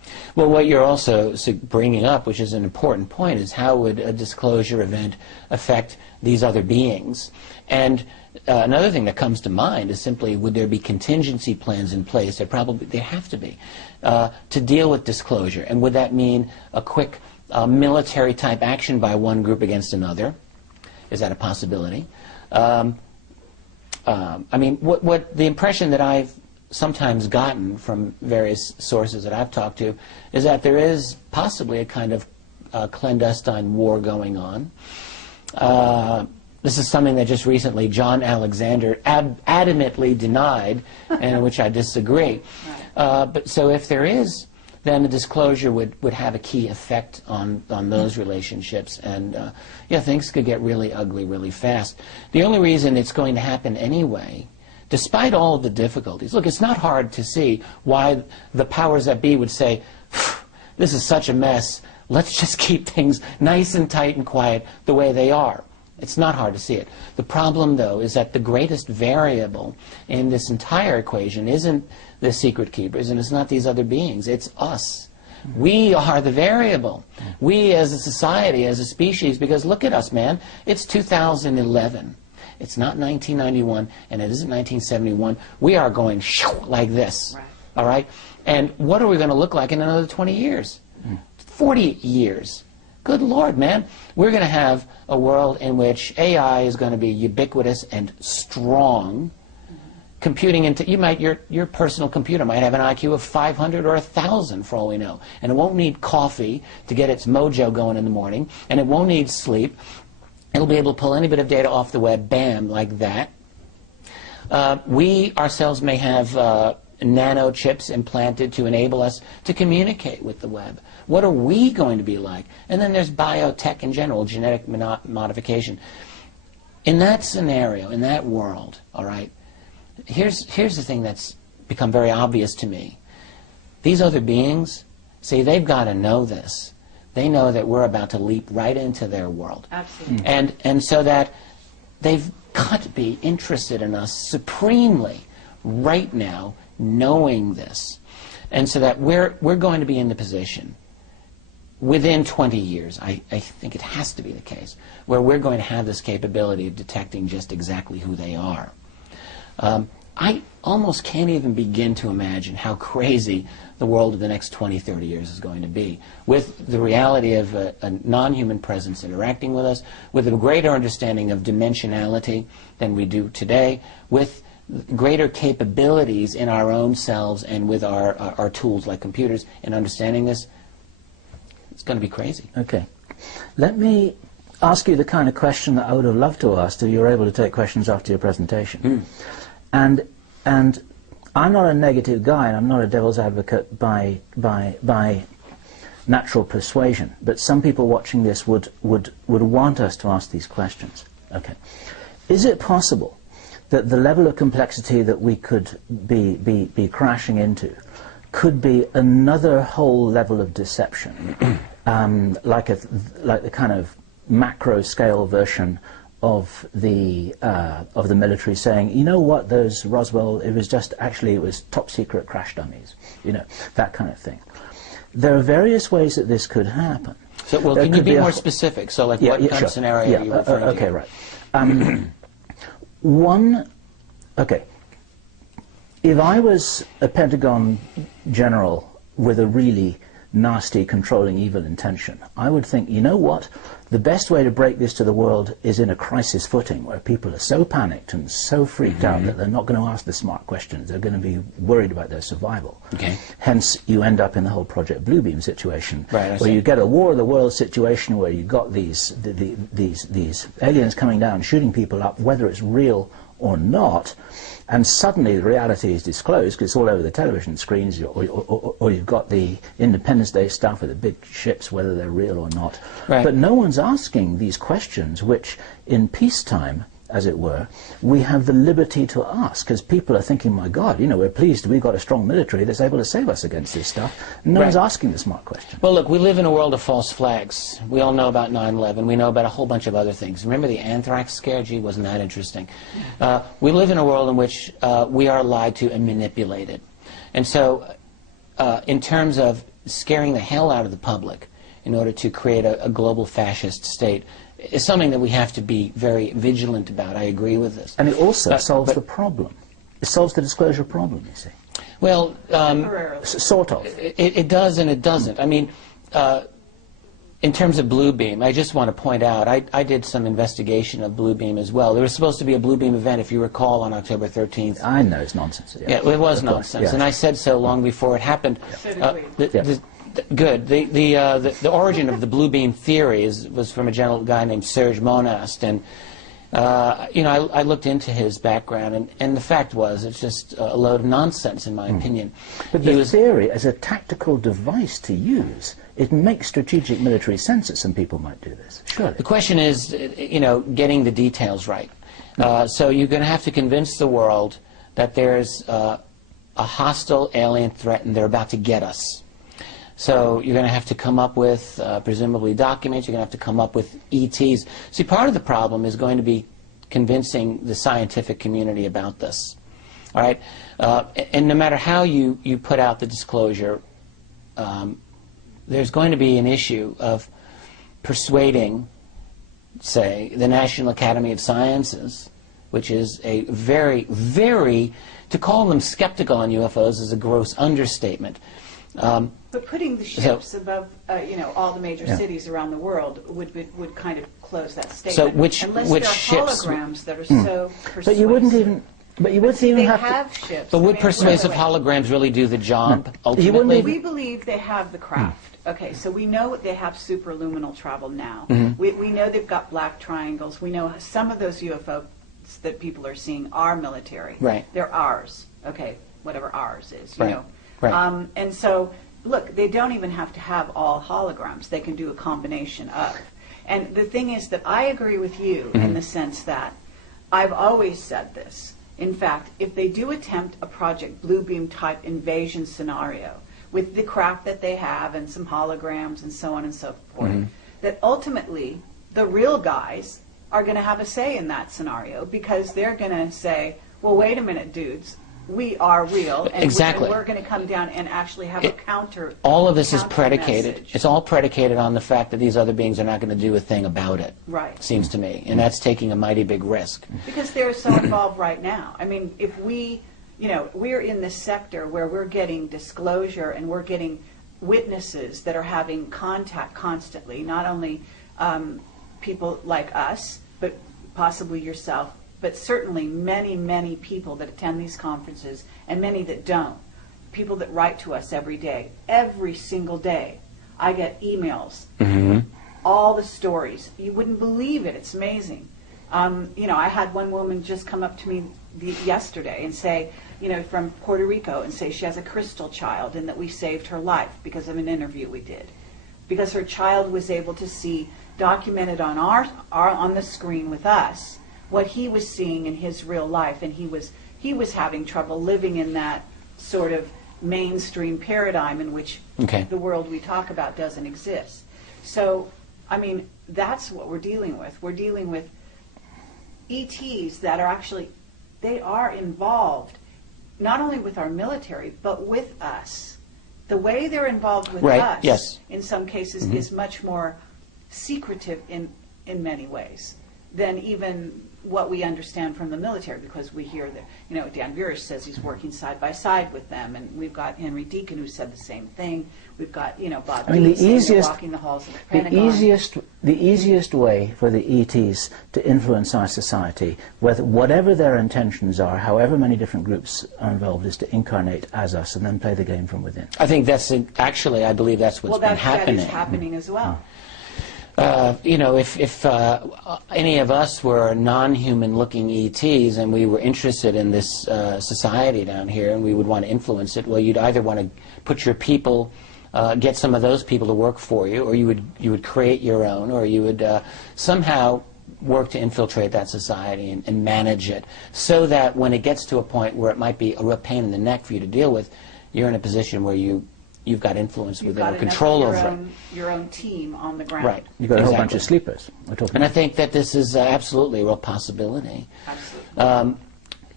Well, what you're also bringing up, which is an important point, is how would a disclosure event affect these other beings? And another thing that comes to mind is simply, would there be contingency plans in place? There have to be, to deal with disclosure. And would that mean a quick military-type action by one group against another? Is that a possibility? I mean, what the impression that I've sometimes gotten from various sources that I've talked to is that there is possibly a kind of clandestine war going on. This is something that just recently John Alexander adamantly denied, and which I disagree. But so if there is, then the disclosure would have a key effect on those relationships, and yeah, things could get really ugly really fast. The only reason it's going to happen anyway, despite all of the difficulties, look, it's not hard to see why the powers that be would say, this is such a mess, let's just keep things nice and tight and quiet the way they are. It's not hard to see it. The problem, though, is that the greatest variable in this entire equation isn't the secret keepers, and it's not these other beings. It's us. We are the variable. We as a society, as a species, because look at us, man. It's 2011. It's not 1991, and it isn't 1971. We are going like this, right. All right? And what are we going to look like in another 20 years? 40 years. Good Lord, man. We're going to have a world in which AI is going to be ubiquitous and strong. Computing into, your personal computer might have an IQ of 500 or 1,000 for all we know. And it won't need coffee to get its mojo going in the morning, and it won't need sleep. It'll be able to pull any bit of data off the web, bam, like that. We ourselves may have nano chips implanted to enable us to communicate with the web. What are we going to be like? And then there's biotech in general, genetic modification. In that scenario, in that world, all right, here's the thing that's become very obvious to me. These other beings, see, they've got to know this. They know that we're about to leap right into their world. Absolutely. And so that they've got to be interested in us supremely right now, knowing this. And so that we're going to be in the position within 20 years, I think it has to be the case, where we're going to have this capability of detecting just exactly who they are. I almost can't even begin to imagine how crazy the world of the next 20, 30 years is going to be, with the reality of a non-human presence interacting with us, with a greater understanding of dimensionality than we do today, with greater capabilities in our own selves and with our tools like computers in understanding this. It's going to be crazy. Okay. Let me ask you the kind of question that I would have loved to ask if you were able to take questions after your presentation. And I'm not a negative guy, and I'm not a devil's advocate by natural persuasion, but some people watching this would want us to ask these questions. Okay. Is it possible that the level of complexity that we could be crashing into could be another whole level of deception, like the kind of macro scale version of the military saying, you know what, those Roswell, it was top secret crash dummies, you know, that kind of thing. There are various ways that this could happen. So, well, can you be more specific? So, like, what kind of scenario are you referring to? Okay, right. Okay. If I was a Pentagon general with a really nasty, controlling, evil intention, I would think, you know what, the best way to break this to the world is in a crisis footing where people are so panicked and so freaked out that they're not going to ask the smart questions. They're going to be worried about their survival. Okay. Hence, you end up in the whole Project Bluebeam situation, right, where you get a War of the Worlds situation where you've got these aliens coming down, shooting people up, whether it's real or not, and suddenly the reality is disclosed because it's all over the television screens, or you've got the Independence Day stuff with the big ships, whether they're real or not. Right. But no one's asking these questions, which in peacetime, as it were, we have the liberty to ask, because people are thinking, my God, you know, we're pleased we've got a strong military that's able to save us against this stuff. No one's asking the smart question. Well, look, we live in a world of false flags. We all know about 9/11. We know about a whole bunch of other things. Remember the anthrax scare? Gee, wasn't that interesting? We live in a world in which we are lied to and manipulated. And so in terms of scaring the hell out of the public in order to create a global fascist state is something that we have to be very vigilant about. I agree with this. And it also solves the problem. It solves the disclosure problem, you see. Well, sort of. It does and it doesn't. I mean, in terms of Bluebeam, I just want to point out, I did some investigation of Bluebeam as well. There was supposed to be a Bluebeam event, if you recall, on October 13th. I know it's nonsense. Yeah, it was nonsense, yes. And I said so long before it happened. So did we. Good. The origin of the Bluebeam theory was from a guy named Serge Monast, and you know, I looked into his background, and the fact was, it's just a load of nonsense, in my opinion. But the theory, as a tactical device to use, it makes strategic military sense that some people might do this. Surely. The question is, you know, getting the details right. So you're going to have to convince the world that there's a hostile alien threat, and they're about to get us. So you're going to have to come up with, presumably, documents. You're going to have to come up with ETs. See, part of the problem is going to be convincing the scientific community about this. All right? And no matter how you put out the disclosure, there's going to be an issue of persuading, say, the National Academy of Sciences, which is a very, very, to call them skeptical on UFOs is a gross understatement. But putting the ships above, you know, all the major cities around the world would kind of close that statement. So which Unless ships? there are holograms that are so persuasive. But you wouldn't even. But you wouldn't even they have have ships. But would I mean, persuasive wait. holograms really do the job, You wouldn't ultimately? even- We believe they have the craft. Okay, so we know they have superluminal travel now. We know they've got black triangles. We know some of those UFOs that people are seeing are military. Right. They're ours. Okay, whatever ours is, you Right. know. Right. And so, look, they don't even have to have all holograms. They can do a combination of. And the thing is that I agree with you in the sense that I've always said this. In fact, if they do attempt a Project Bluebeam type invasion scenario with the craft that they have and some holograms and so on and so forth, that ultimately the real guys are going to have a say in that scenario because they're going to say, well, wait a minute, dudes, we are real, and Exactly. we're going to come down and actually have a counter. All of this is counter predicated. message. It's all predicated on the fact that these other beings are not going to do a thing about it. Right. Seems to me, and that's taking a mighty big risk. Because they're so involved right now. I mean, if we, you know, we're in this sector where we're getting disclosure and we're getting witnesses that are having contact constantly, not only people like us, but possibly yourself, but certainly many, many people that attend these conferences and many that don't. People that write to us every day. Every single day, I get emails. All the stories. You wouldn't believe it. It's amazing. You know, I had one woman just come up to me yesterday and say, you know, from Puerto Rico, and say she has a crystal child and that we saved her life because of an interview we did. Because her child was able to see, documented on on the screen with us, what he was seeing in his real life, and he was having trouble living in that sort of mainstream paradigm in which the world we talk about doesn't exist. So, I mean, that's what we're dealing with. We're dealing with ETs that are actually, they are involved not only with our military, but with us. The way they're involved with us, in some cases, is much more secretive in many ways than even what we understand from the military, because we hear that, you know, Dan Virish says he's working side by side with them, and we've got Henry Deacon who said the same thing. We've got, you know, Bob Dean saying they're walking the halls of the Pentagon. The easiest way for the ETs to influence our society, whatever their intentions are, however many different groups are involved, is to incarnate as us and then play the game from within. I think that's actually, I believe that's what's been happening. That is happening as well. You know, if any of us were non-human looking ETs and we were interested in this society down here and we would want to influence it, well, you'd either want to put your people, get some of those people to work for you, or you would create your own, or you would somehow work to infiltrate that society and manage it, so that when it gets to a point where it might be a real pain in the neck for you to deal with, you're in a position where you've got influence with it or control over it. Your own team on the ground. Right. You've got a whole bunch of sleepers. And I think that this is absolutely a real possibility. Absolutely.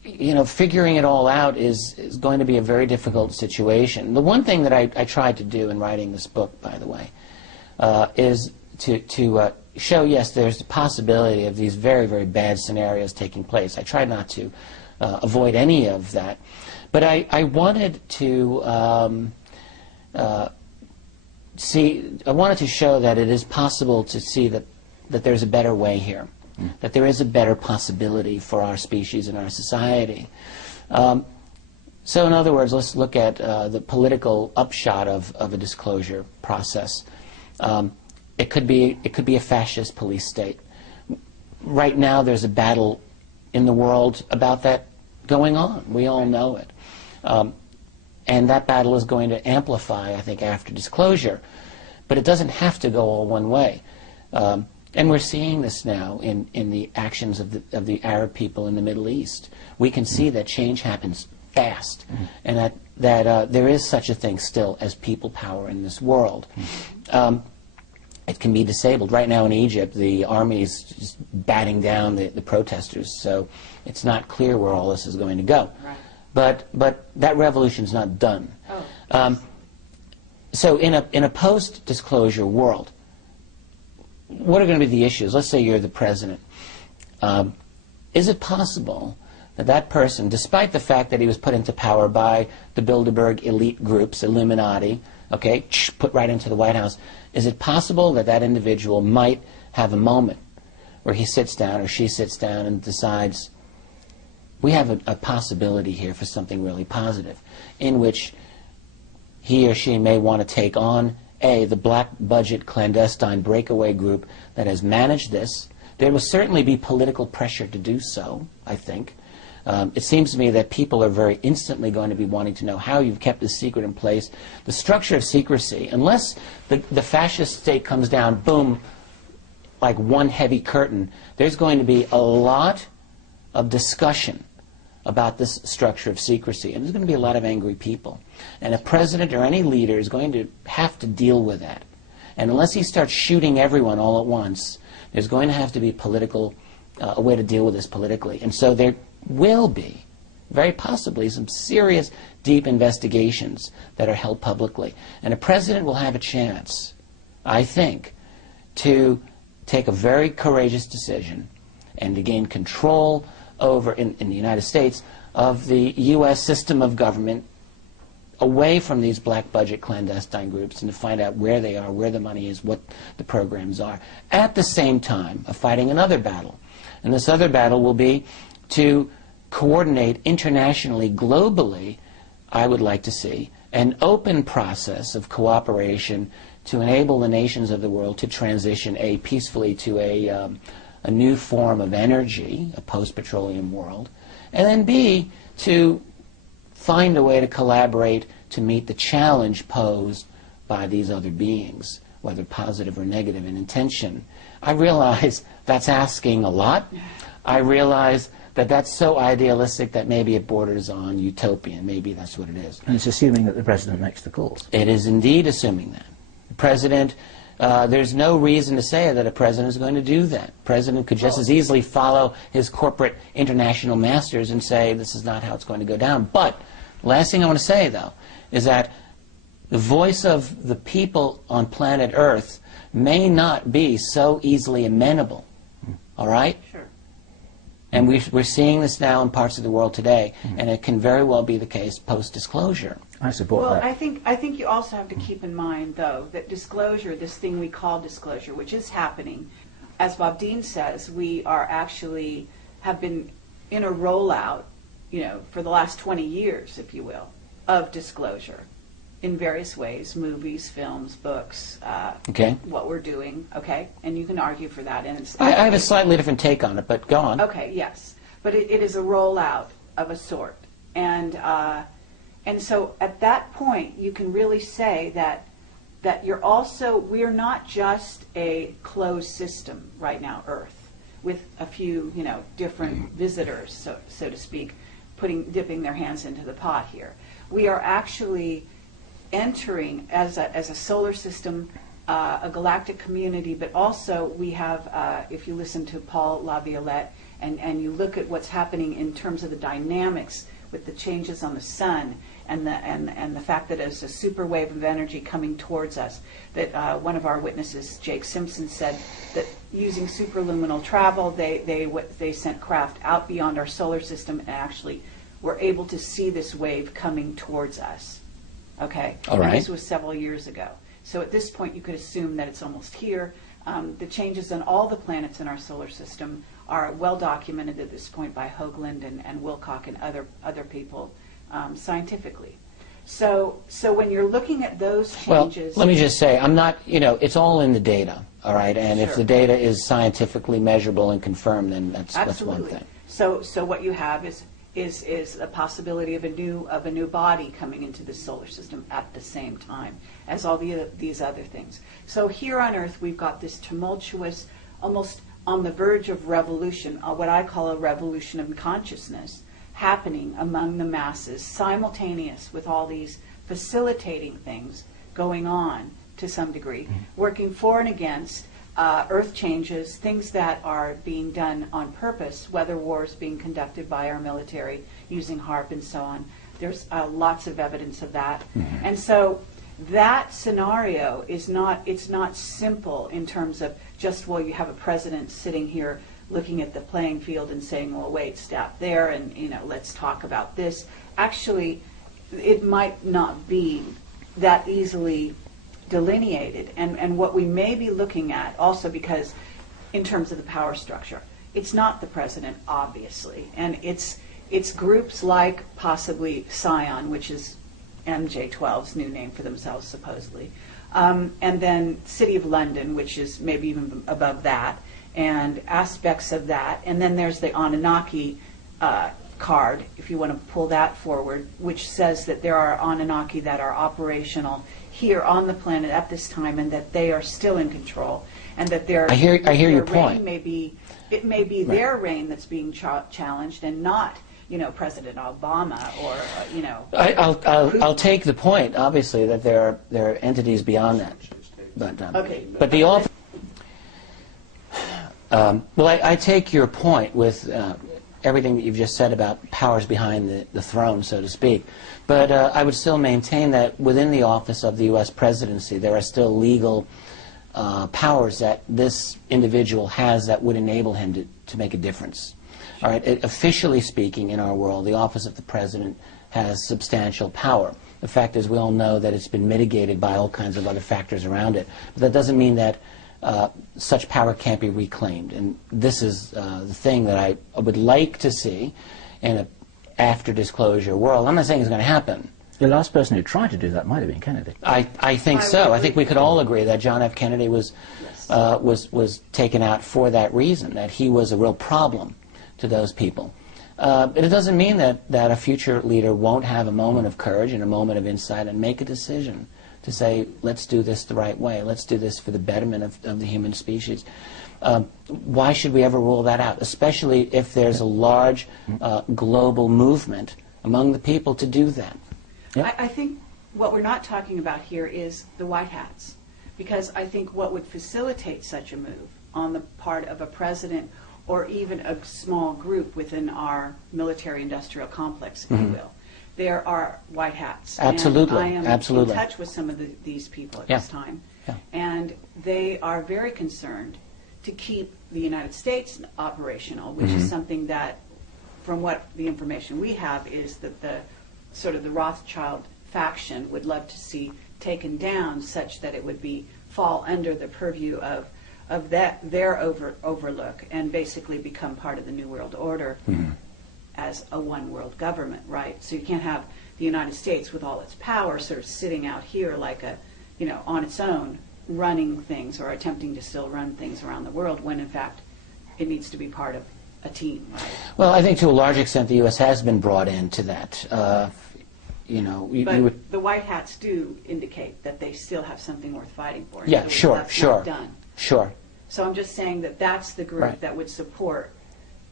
figuring it all out is going to be a very difficult situation. The one thing that I tried to do in writing this book, by the way, is to show, yes, there's the possibility of these very, very bad scenarios taking place. I tried not to avoid any of that. But I wanted to I wanted to show that it is possible to see that there's a better way here, that there is a better possibility for our species and our society. So in other words, let's look at the political upshot of a disclosure process. It could be a fascist police state. Right now there's a battle in the world about that going on. We all know it. And that battle is going to amplify, I think, after disclosure. But it doesn't have to go all one way. And we're seeing this now in the actions of the Arab people in the Middle East. We can see that change happens fast, and that there is such a thing still as people power in this world. It can be disabled. Right now in Egypt, the army is just batting down the protesters, so it's not clear where all this is going to go. Right. But that revolution's not done. Oh. So in a post-disclosure world, what are going to be the issues? Let's say you're the president. Is it possible that that person, despite the fact that he was put into power by the Bilderberg elite groups, Illuminati, okay, put right into the White House, is it possible that that individual might have a moment where he sits down or she sits down and decides, we have a possibility here for something really positive, in which he or she may want to take on the black budget clandestine breakaway group that has managed this. There will certainly be political pressure to do so, I think. It seems to me that people are very instantly going to be wanting to know how you've kept this secret in place. The structure of secrecy, unless the fascist state comes down, boom, like one heavy curtain, there's going to be a lot of discussion about this structure of secrecy. And there's going to be a lot of angry people. And a president or any leader is going to have to deal with that. And unless he starts shooting everyone all at once, there's going to have to be a way to deal with this politically. And so there will be, very possibly, some serious, deep investigations that are held publicly. And a president will have a chance, I think, to take a very courageous decision and to gain control over, in the United States, of the U.S. system of government away from these black budget clandestine groups and to find out where they are, where the money is, what the programs are, at the same time of fighting another battle. And this other battle will be to coordinate internationally, globally, I would like to see, an open process of cooperation to enable the nations of the world to transition, A, peacefully to a new form of energy, a post-petroleum world, and then B, to find a way to collaborate to meet the challenge posed by these other beings, whether positive or negative in intention. I realize that's asking a lot. I realize that that's so idealistic that maybe it borders on utopian. Maybe that's what it is. And it's assuming that the president makes the calls. It is indeed assuming that. The president, there's no reason to say that a president is going to do that. The president could just as easily follow his corporate international masters and say this is not how it's going to go down. But the last thing I want to say, though, is that the voice of the people on planet Earth may not be so easily amenable. All right? Sure. And we're seeing this now in parts of the world today, and it can very well be the case post-disclosure. I support well, that. I think you also have to keep in mind, though, that disclosure, this thing we call disclosure, which is happening, as Bob Dean says, we are actually have been in a rollout, for the last 20 years, if you will, of disclosure in various ways, movies, films, books, Okay. what we're doing, okay? And you can argue for that. And it's I have a slightly different take on it, but go on. Okay, yes. But it is a rollout of a sort. And so at that point, you can really say that we're not just a closed system right now, Earth, with a few, different visitors, so to speak, dipping their hands into the pot here. We are actually entering as a solar system a galactic community, but also we have, if you listen to Paul LaViolette and you look at what's happening in terms of the dynamics with the changes on the sun and the fact that it's a super wave of energy coming towards us, that one of our witnesses, Jake Simpson, said that using superluminal travel, they sent craft out beyond our solar system and actually were able to see this wave coming towards us. Okay? All right. And this was several years ago. So at this point, you could assume that it's almost here. The changes on all the planets in our solar system are well documented at this point by Hoagland and Wilcock and other people scientifically. So when you're looking at those changes... Well, let me just say, I'm not, it's all in the data, all right? And if Sure. the data is scientifically measurable and confirmed, then that's one Absolutely. thing. So what you have is a possibility of a new body coming into the solar system at the same time as all these other things. So here on Earth, we've got this tumultuous, almost on the verge of revolution, what I call a revolution of consciousness, happening among the masses, simultaneous with all these facilitating things going on to some degree, working for and against earth changes, things that are being done on purpose, weather wars being conducted by our military using HARP and so on. There's lots of evidence of that. And so that scenario is not simple in terms of just, well, you have a president sitting here looking at the playing field and saying, well, wait, stop there, and let's talk about this. Actually, it might not be that easily delineated, and what we may be looking at also, because in terms of the power structure, it's not the president, obviously, and it's groups like possibly Scion, which is MJ12's new name for themselves supposedly, and then City of London, which is maybe even above that, and aspects of that, and then there's the Anunnaki card, if you want to pull that forward, which says that there are Anunnaki that are operational here on the planet at this time, and that they are still in control, and that their I hear your reign point. may be their reign that's being challenged, and not President Obama or I'll take the point, obviously, that there are entities beyond that. But Okay. But the office. Well, I take your point with everything that you've just said about powers behind the throne, so to speak. But I would still maintain that within the office of the U.S. presidency, there are still legal powers that this individual has that would enable him to make a difference. All right, officially speaking, in our world, the office of the president has substantial power. The fact is, we all know that it's been mitigated by all kinds of other factors around it. But that doesn't mean that such power can't be reclaimed. And this is the thing that I would like to see in an after-disclosure world. I'm not saying it's going to happen. The last person who tried to do that might have been Kennedy. I think so. I think we could all agree that John F. Kennedy was taken out for that reason, that he was a real problem to those people. It doesn't mean that a future leader won't have a moment of courage and a moment of insight and make a decision to say, let's do this the right way. Let's do this for the betterment of the human species. Why should we ever rule that out, especially if there's a large global movement among the people to do that? Yep. I think what we're not talking about here is the white hats, because I think what would facilitate such a move on the part of a president or even a small group within our military-industrial complex, if you will, there are white hats. Absolutely, and I am absolutely. in touch with some of these people at Yeah. this time, Yeah. and they are very concerned to keep the United States operational, which is something that, from what the information we have, is that the sort of the Rothschild faction would love to see taken down, such that it would fall under the purview of their overlook and basically become part of the New World Order as a one world government, right? So you can't have the United States with all its power sort of sitting out here like on its own, running things or attempting to still run things around the world, when in fact it needs to be part of a team, right? Well, I think to a large extent the U.S. has been brought into that. But the white hats do indicate that they still have something worth fighting for. Yeah, until sure, that's sure. not done. Sure. So I'm just saying that that's the group Right. that would support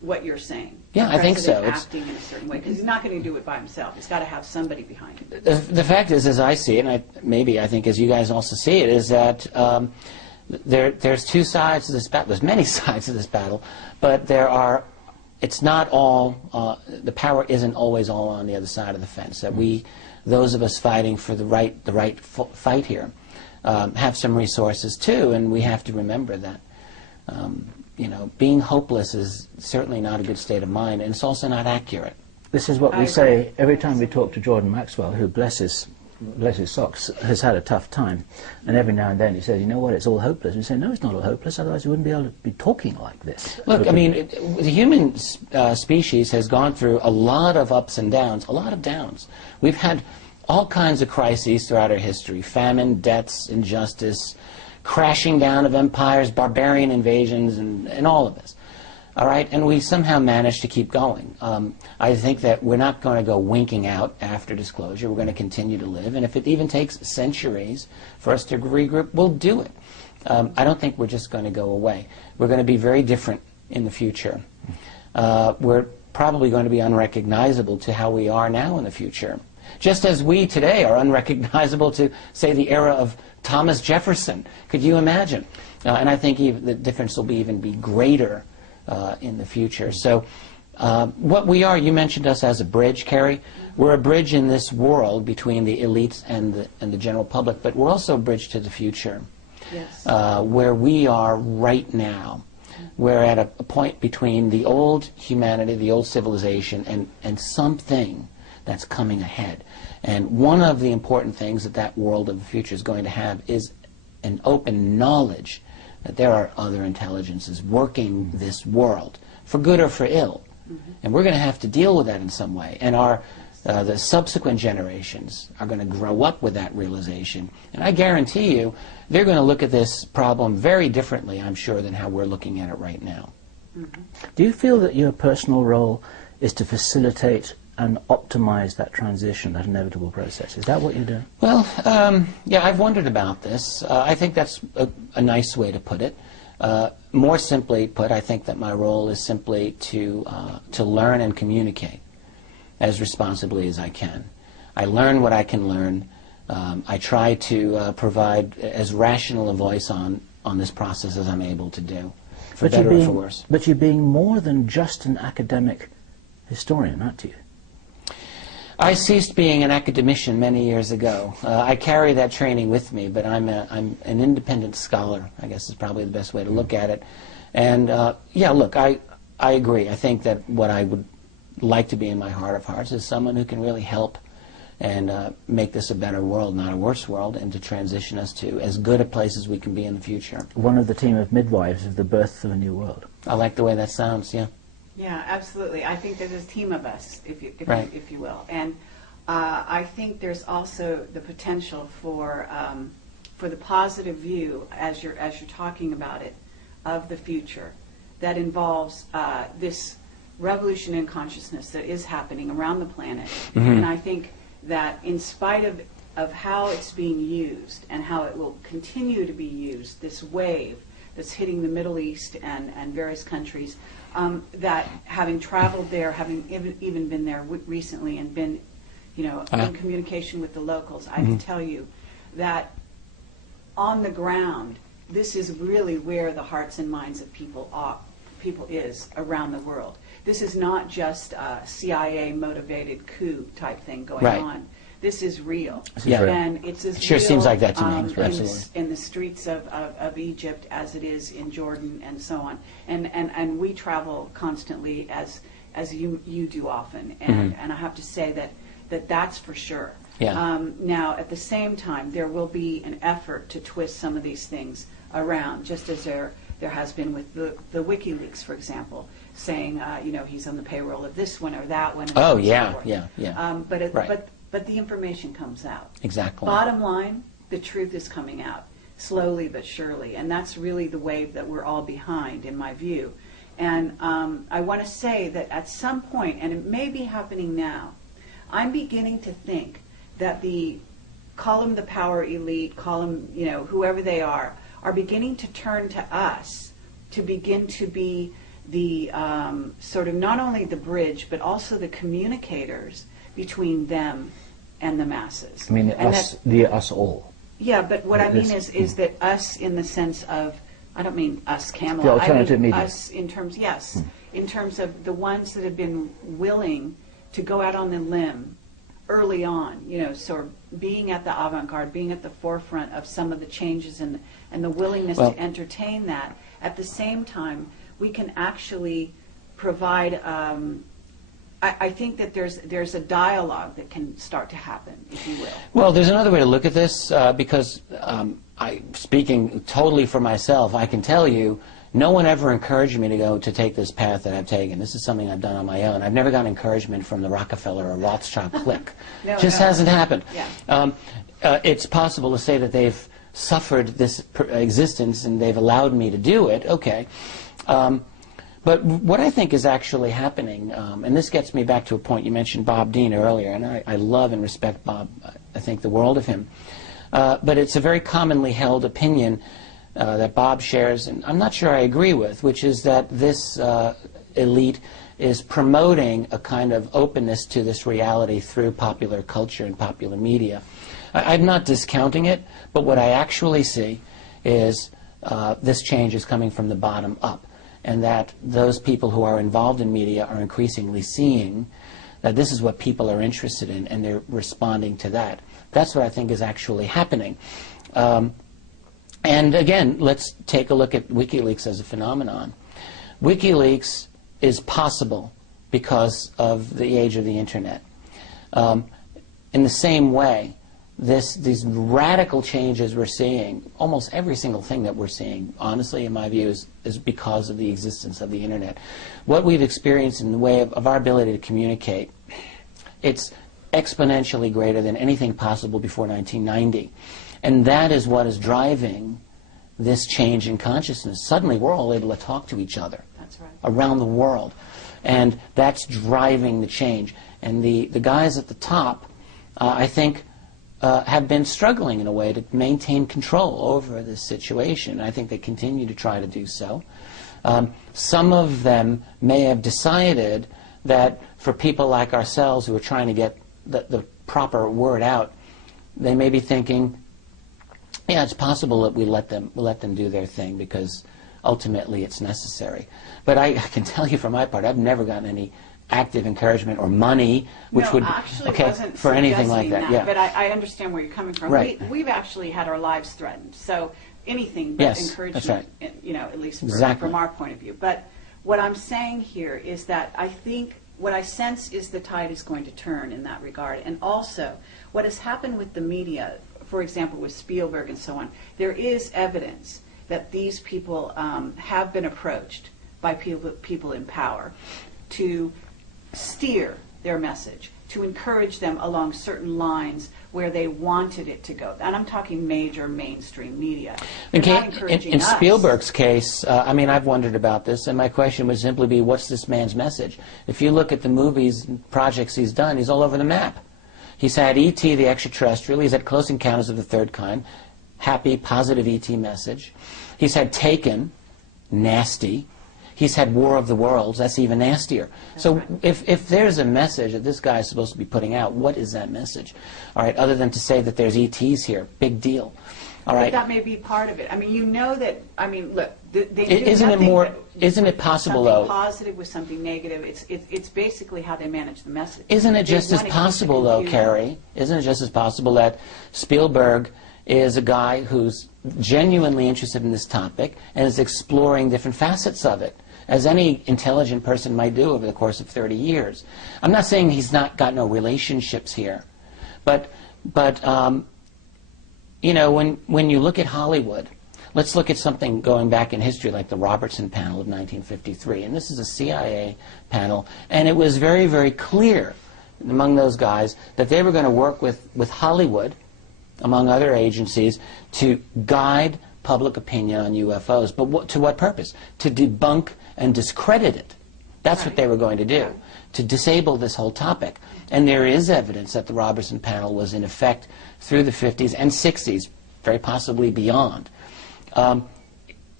what you're saying. Yeah, I think so. It's acting in a certain way, because he's not going to do it by himself. He's got to have somebody behind him. The fact is, as I see it, and I think as you guys also see it, is that there's two sides to this battle. There's many sides to this battle, but it's not all, the power isn't always all on the other side of the fence. That those of us fighting for the right fight here, have some resources too, and we have to remember that. Being hopeless is certainly not a good state of mind, and it's also not accurate. This is what we say every time we talk to Jordan Maxwell, who, bless his socks, has had a tough time. And every now and then he says, you know what, it's all hopeless. We say, no, it's not all hopeless, otherwise we wouldn't be able to be talking like this. Look, I mean, the human species has gone through a lot of ups and downs, a lot of downs. We've had all kinds of crises throughout our history: famine, deaths, injustice, crashing down of empires, barbarian invasions, and all of this. All right, and we somehow managed to keep going. I think that we're not going to go winking out after disclosure. We're going to continue to live, and if it even takes centuries for us to regroup, we'll do it. I don't think we're just going to go away. We're going to be very different in the future. We're probably going to be unrecognizable to how we are now in the future, just as we today are unrecognizable to, say, the era of Thomas Jefferson. Could you imagine? And I think the difference will even be greater in the future. So what we are, you mentioned us as a bridge, Kerry. We're a bridge in this world between the elites and the general public, but we're also a bridge to the future. Yes. Where we are right now. We're at a point between the old humanity, the old civilization, and something that's coming ahead. And one of the important things that world of the future is going to have is an open knowledge that there are other intelligences working this world, for good or for ill. And we're going to have to deal with that in some way. And the subsequent generations are going to grow up with that realization. And I guarantee you, they're going to look at this problem very differently, I'm sure, than how we're looking at it right now. Do you feel that your personal role is to facilitate and optimize that transition, that inevitable process? Is that what you're doing? Well, yeah, I've wondered about this. I think that's a nice way to put it. More simply put, I think that my role is simply to learn and communicate as responsibly as I can. I learn what I can learn. I try to provide as rational a voice on this process as I'm able to do, for better or for worse. But you're being more than just an academic historian, aren't you? I ceased being an academician many years ago. I carry that training with me, but I'm an independent scholar, I guess is probably the best way to look at it. And yeah, look, I agree. I think that what I would like to be in my heart of hearts is someone who can really help and make this a better world, not a worse world, and to transition us to as good a place as we can be in the future. One of the team of midwives of the birth of a new world. I like the way that sounds, yeah. Yeah, absolutely. I think there's a team of us, if you will, and I think there's also the potential for the positive view, as you're talking about it, of the future that involves this revolution in consciousness that is happening around the planet. And I think that in spite of how it's being used and how it will continue to be used, this wave that's hitting the Middle East and various countries, that having traveled there, having even been there recently and been, in communication with the locals, I can tell you that on the ground, this is really where the hearts and minds of people is around the world. This is not just a CIA-motivated coup type thing going on. This is real. Yeah. And it's as it sure real, seems like that to me. Absolutely. In the streets of Egypt as it is in Jordan and so on. And we travel constantly as you do often. And I have to say that's for sure. Yeah. Now, at the same time, there will be an effort to twist some of these things around, just as there has been with the WikiLeaks, for example, saying, he's on the payroll of this one or that one. Oh, yeah, yeah. But the information comes out. Exactly. Bottom line, the truth is coming out, slowly but surely. And that's really the wave that we're all behind, in my view. And I want to say that at some point, and it may be happening now, I'm beginning to think that call them the power elite, call them, whoever they are beginning to turn to us to begin to be the sort of not only the bridge, but also the communicators between them and the masses. I mean, And us all. yeah, but what I mean is that us in the sense of, I don't mean us Camelot. The alternative I mean media. us in terms, yes, in terms of the ones that have been willing to go out on the limb early on, you know, sort of being at the avant-garde, being at the forefront of some of the changes and the willingness to entertain that. At the same time, we can actually provide, I think that there's a dialogue that can start to happen, if you will. Well, there's another way to look at this, because speaking totally for myself, I can tell you, no one ever encouraged me to take this path that I've taken. This is something I've done on my own. I've never gotten encouragement from the Rockefeller or Rothschild clique. Just hasn't happened. Yeah. It's possible to say that they've suffered this existence and they've allowed me to do it. Okay. But what I think is actually happening, and this gets me back to a point you mentioned Bob Dean earlier, and I love and respect Bob. I think the world of him. But it's a very commonly held opinion that Bob shares, and I'm not sure I agree with, which is that this elite is promoting a kind of openness to this reality through popular culture and popular media. I'm not discounting it, but what I actually see is this change is coming from the bottom up, and that those people who are involved in media are increasingly seeing that this is what people are interested in, and they're responding to that. That's what I think is actually happening. And again, let's take a look at WikiLeaks as a phenomenon. WikiLeaks is possible because of the age of the Internet. In the same way, these radical changes we're seeing, almost every single thing that we're seeing, honestly, in my view, is because of the existence of the Internet. What we've experienced in the way of our ability to communicate, it's exponentially greater than anything possible before 1990. And that is what is driving this change in consciousness. Suddenly, we're all able to talk to each other. That's right. Around the world. And that's driving the change. And the guys at the top, I think, have been struggling in a way to maintain control over this situation. I think they continue to try to do so. Some of them may have decided that for people like ourselves who are trying to get the proper word out, they may be thinking, yeah, it's possible that we let them do their thing because ultimately it's necessary. But I can tell you from my part, I've never gotten any active encouragement or money, which would wasn't for anything like that. Yeah. But I understand where you're coming from. Right. We've actually had our lives threatened, so anything but encouragement, that's right. You know, at least Exactly. from our point of view. But what I'm saying here is that I think what I sense is the tide is going to turn in that regard, and also what has happened with the media. For example, with Spielberg and so on, there is evidence that these people have been approached by people in power to steer their message, to encourage them along certain lines where they wanted it to go. And I'm talking major mainstream media. In Spielberg's case, I mean, I've wondered about this, and my question would simply be, what's this man's message? If you look at the movies and projects he's done, he's all over the map. He's had E.T. the Extraterrestrial. He's had Close Encounters of the Third Kind, happy, positive E.T. message. He's had Taken, nasty. He's had War of the Worlds. That's even nastier. So if there's a message that this guy is supposed to be putting out, what is that message? All right, other than to say that there's E.T.s here, big deal. All right. But that may be part of it. I mean, you know that. I mean, look. Isn't it possible though? Something positive with something negative. It's basically how they manage the message. Isn't it just as possible though, Kerry? Isn't it just as possible that Spielberg is a guy who's genuinely interested in this topic and is exploring different facets of it, as any intelligent person might do over the course of 30 years? I'm not saying he's not got no relationships here, but you know, when you look at Hollywood, let's look at something going back in history like the Robertson panel of 1953. And this is a CIA panel, and it was very, very clear among those guys that they were going to work with Hollywood, among other agencies, to guide public opinion on UFOs. But to what purpose? To debunk and discredit it. That's what they were going to do, to disable this whole topic. And there is evidence that the Robertson panel was in effect through the 50s and 60s, very possibly beyond.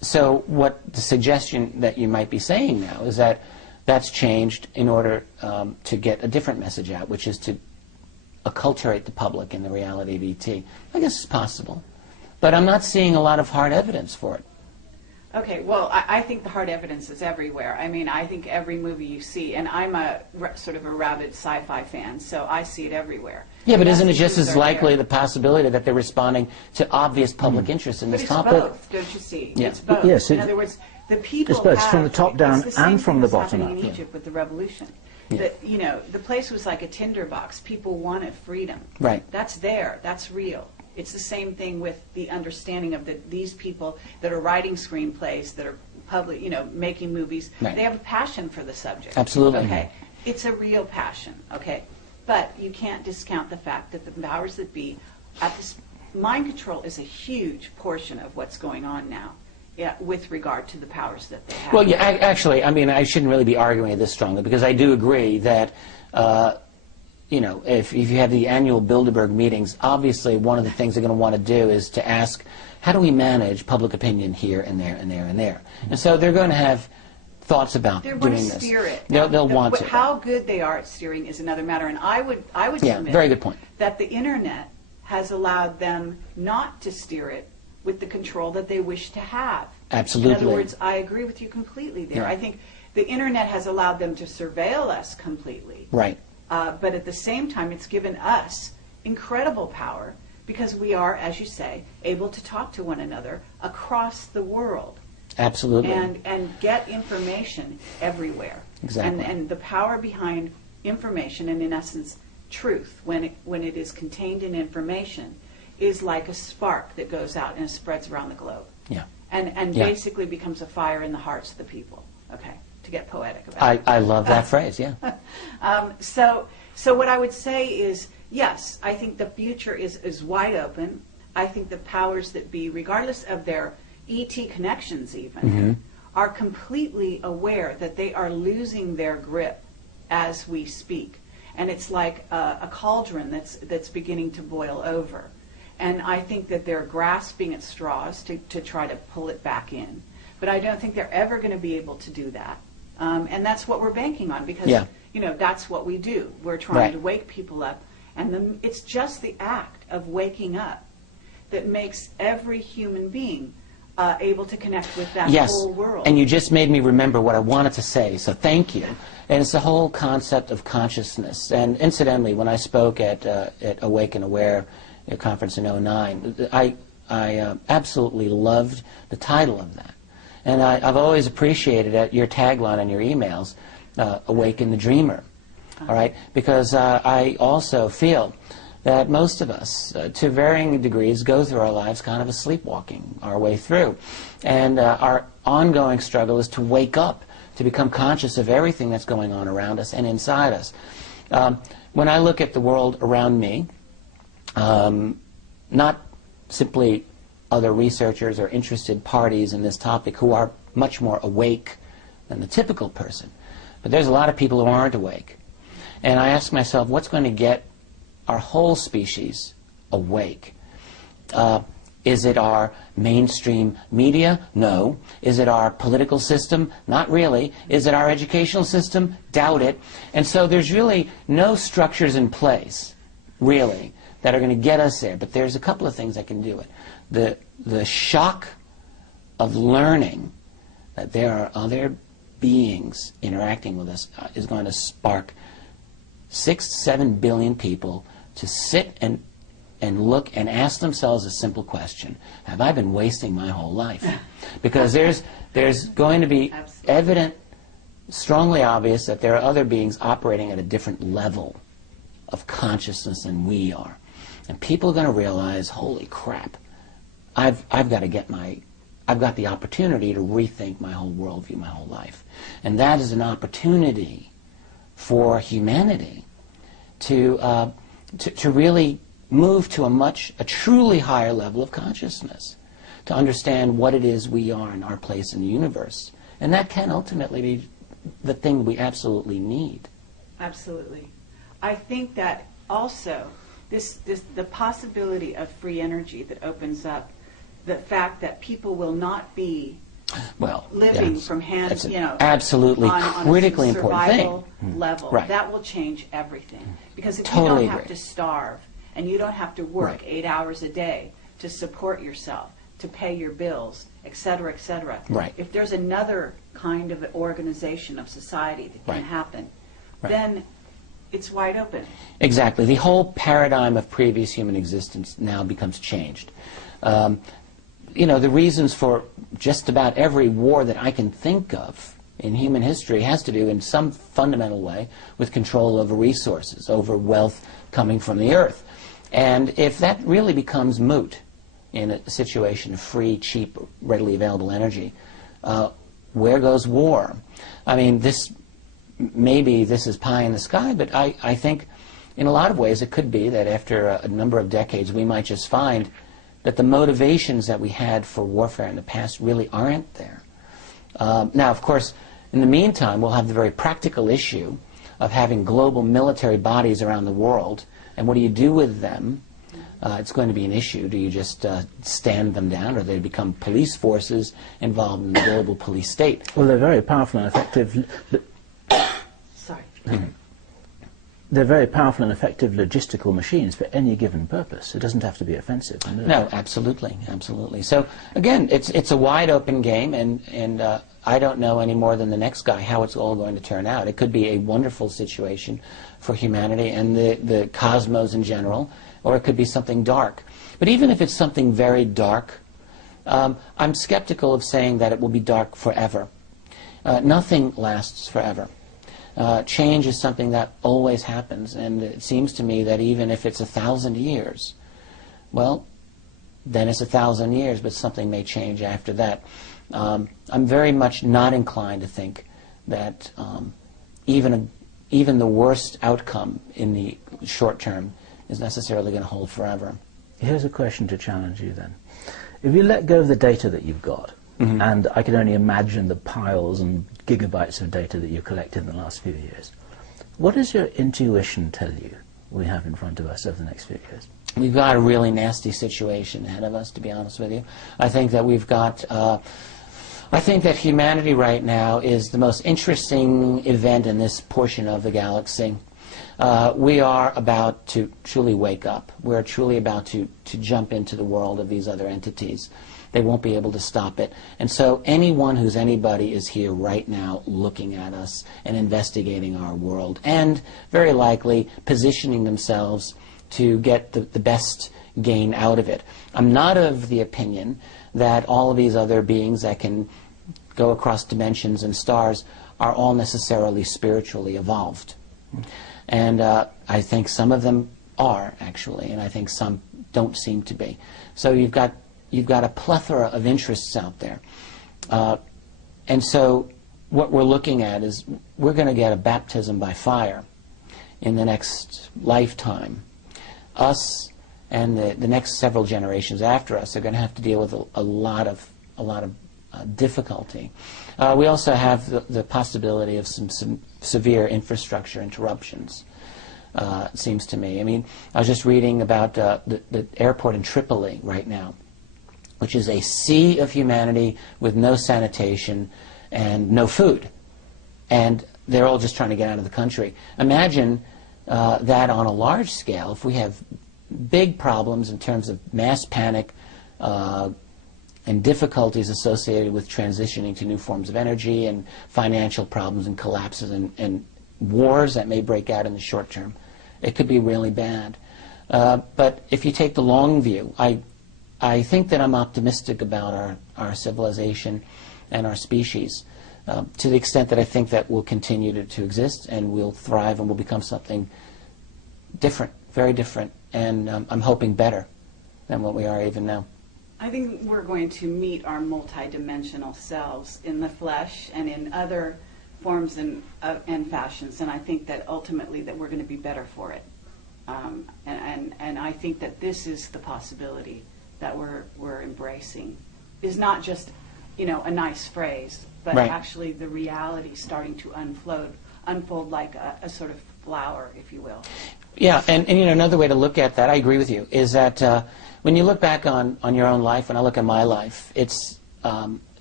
So what the suggestion that you might be saying now is that that's changed in order to get a different message out, which is to acculturate the public in the reality of ET. I guess it's possible. But I'm not seeing a lot of hard evidence for it. Okay, well, I think the hard evidence is everywhere. I mean, I think every movie you see, and I'm a sort of a rabid sci-fi fan, so I see it everywhere. Yeah, but isn't it just Messages as are likely there. the possibility that they're responding to obvious public interest in But this it's topic? both, don't you see? Yeah. It's both. Yes, In other words, the people it's both. It's have, from the top down it's the same and from thing the that's bottom happening up. in Egypt with the revolution. That, you know, the place was like a tinderbox. People wanted freedom. Right. That's there. That's real. It's the same thing with the understanding of these people that are writing screenplays, that are public, you know, making movies. Right. They have a passion for the subject. Absolutely. Okay. It's a real passion. Okay. But you can't discount the fact that the powers that be, at this, mind control is a huge portion of what's going on now. Yeah, with regard to the powers that they have. Well, yeah, actually, I mean, I shouldn't really be arguing this strongly, because I do agree that, you know, if you have the annual Bilderberg meetings, obviously one of the things they're going to want to do is to ask, how do we manage public opinion here and there and there and there? And so they're going to have thoughts about They're doing going to this. steer it. They'll want to. How good they are at steering is another matter, and I would Yeah, submit very good point. that the internet has allowed them not to steer it with the control that they wish to have. Absolutely. In other words, I agree with you completely there. Yeah. I think the internet has allowed them to surveil us completely. Right. But at the same time, it's given us incredible power because we are, as you say, able to talk to one another across the world. Absolutely. And get information everywhere. Exactly. And the power behind information, and in essence, truth, when it is contained in information, is like a spark that goes out and spreads around the globe. Yeah. And Yeah. basically becomes a fire in the hearts of the people. Okay, to get poetic about it. I love that phrase, yeah. So what I would say is, yes, I think the future is wide open. I think the powers that be, regardless of their ET connections even, are completely aware that they are losing their grip as we speak. And it's like a cauldron that's beginning to boil over. And I think that they're grasping at straws to try to pull it back in. But I don't think they're ever going to be able to do that. And that's what we're banking on because, you know, that's what we do. We're trying to wake people up. And it's just the act of waking up that makes every human being able to connect with that whole world. And you just made me remember what I wanted to say, so thank you. And it's the whole concept of consciousness. And incidentally, when I spoke at Awake and Aware, a conference in '09, I absolutely loved the title of that. And I've always appreciated your tagline on your emails, Awaken the Dreamer, all right? Because I also feel that most of us, to varying degrees, go through our lives kind of a sleepwalking our way through. And our ongoing struggle is to wake up, to become conscious of everything that's going on around us and inside us. When I look at the world around me, not simply other researchers or interested parties in this topic who are much more awake than the typical person, but there's a lot of people who aren't awake. And I ask myself, what's going to get our whole species awake? Is it our mainstream media? No. Is it our political system? Not really. Is it our educational system? Doubt it. And so there's really no structures in place, really, that are going to get us there. But there's a couple of things that can do it. The shock of learning that there are other beings interacting with us is going to spark 6 to 7 billion people to sit and look and ask themselves a simple question: have I been wasting my whole life? Because there's going to be evident, strongly obvious, that there are other beings operating at a different level of consciousness than we are. And people are going to realize, holy crap, I've got the opportunity to rethink my whole worldview, my whole life. And that is an opportunity for humanity to really move to a truly higher level of consciousness, to understand what it is we are and our place in the universe. And that can ultimately be the thing we absolutely need. Absolutely. I think that also the possibility of free energy that opens up, the fact that people will not be Well, living yes, from hand, that's you know, absolutely on critically a important thing. survival level. Right. That will change everything. Because if Totally you don't have agree. to starve and you don't have to work Right. 8 hours a day to support yourself, to pay your bills, et cetera, Right. if there's another kind of organization of society that can Right. happen, Right. then it's wide open. Exactly. The whole paradigm of previous human existence now becomes changed. You know, the reasons for just about every war that I can think of in human history has to do in some fundamental way with control over resources, over wealth coming from the earth. And if that really becomes moot in a situation of free, cheap, readily available energy, where goes war? I mean, maybe this is pie in the sky, but I think in a lot of ways it could be that after a number of decades we might just find that the motivations that we had for warfare in the past really aren't there. Now, of course, in the meantime, we'll have the very practical issue of having global military bodies around the world, and what do you do with them? It's going to be an issue. Do you just stand them down, or do they become police forces involved in the global police state? Well, they're very powerful and effective. Sorry. They're very powerful and effective logistical machines for any given purpose. It doesn't have to be offensive. No, absolutely, absolutely. So again, it's a wide open game, and I don't know any more than the next guy how it's all going to turn out. It could be a wonderful situation for humanity and the cosmos in general, or it could be something dark. But even if it's something very dark, I'm skeptical of saying that it will be dark forever. Nothing lasts forever. Change is something that always happens, and it seems to me that even if it's 1,000 years, well, then it's 1,000 years, but something may change after that. I'm very much not inclined to think that even the worst outcome in the short term is necessarily going to hold forever. Here's a question to challenge you then. If you let go of the data that you've got, and I can only imagine the piles and gigabytes of data that you collected in the last few years, what does your intuition tell you we have in front of us over the next few years? We've got a really nasty situation ahead of us, to be honest with you. I think that we've got... I think that humanity right now is the most interesting event in this portion of the galaxy. We are about to truly wake up. We're truly about to jump into the world of these other entities. They won't be able to stop it. And so anyone who's anybody is here right now looking at us and investigating our world, and very likely positioning themselves to get the best gain out of it. I'm not of the opinion that all of these other beings that can go across dimensions and stars are all necessarily spiritually evolved. And I think some of them are, actually, and I think some don't seem to be. So you've got a plethora of interests out there. And so what we're looking at is we're going to get a baptism by fire in the next lifetime. Us and the next several generations after us are going to have to deal with a lot of difficulty. We also have the possibility of some severe infrastructure interruptions, it seems to me. I mean, I was just reading about the airport in Tripoli right now, which is a sea of humanity with no sanitation and no food. And they're all just trying to get out of the country. Imagine that on a large scale, if we have big problems in terms of mass panic and difficulties associated with transitioning to new forms of energy and financial problems and collapses and wars that may break out in the short term, it could be really bad. But if you take the long view, I think that I'm optimistic about our civilization and our species, to the extent that I think that we'll continue to exist and we'll thrive and we'll become something different, very different, and I'm hoping better than what we are even now. I think we're going to meet our multidimensional selves in the flesh and in other forms and fashions, and I think that ultimately that we're going to be better for it. And I think that this is the possibility that we're embracing. Is not just, a nice phrase, but right. Actually the reality starting to unfold like a sort of flower, if you will. Yeah, and another way to look at that, I agree with you, is that when you look back on your own life, when I look at my life, it's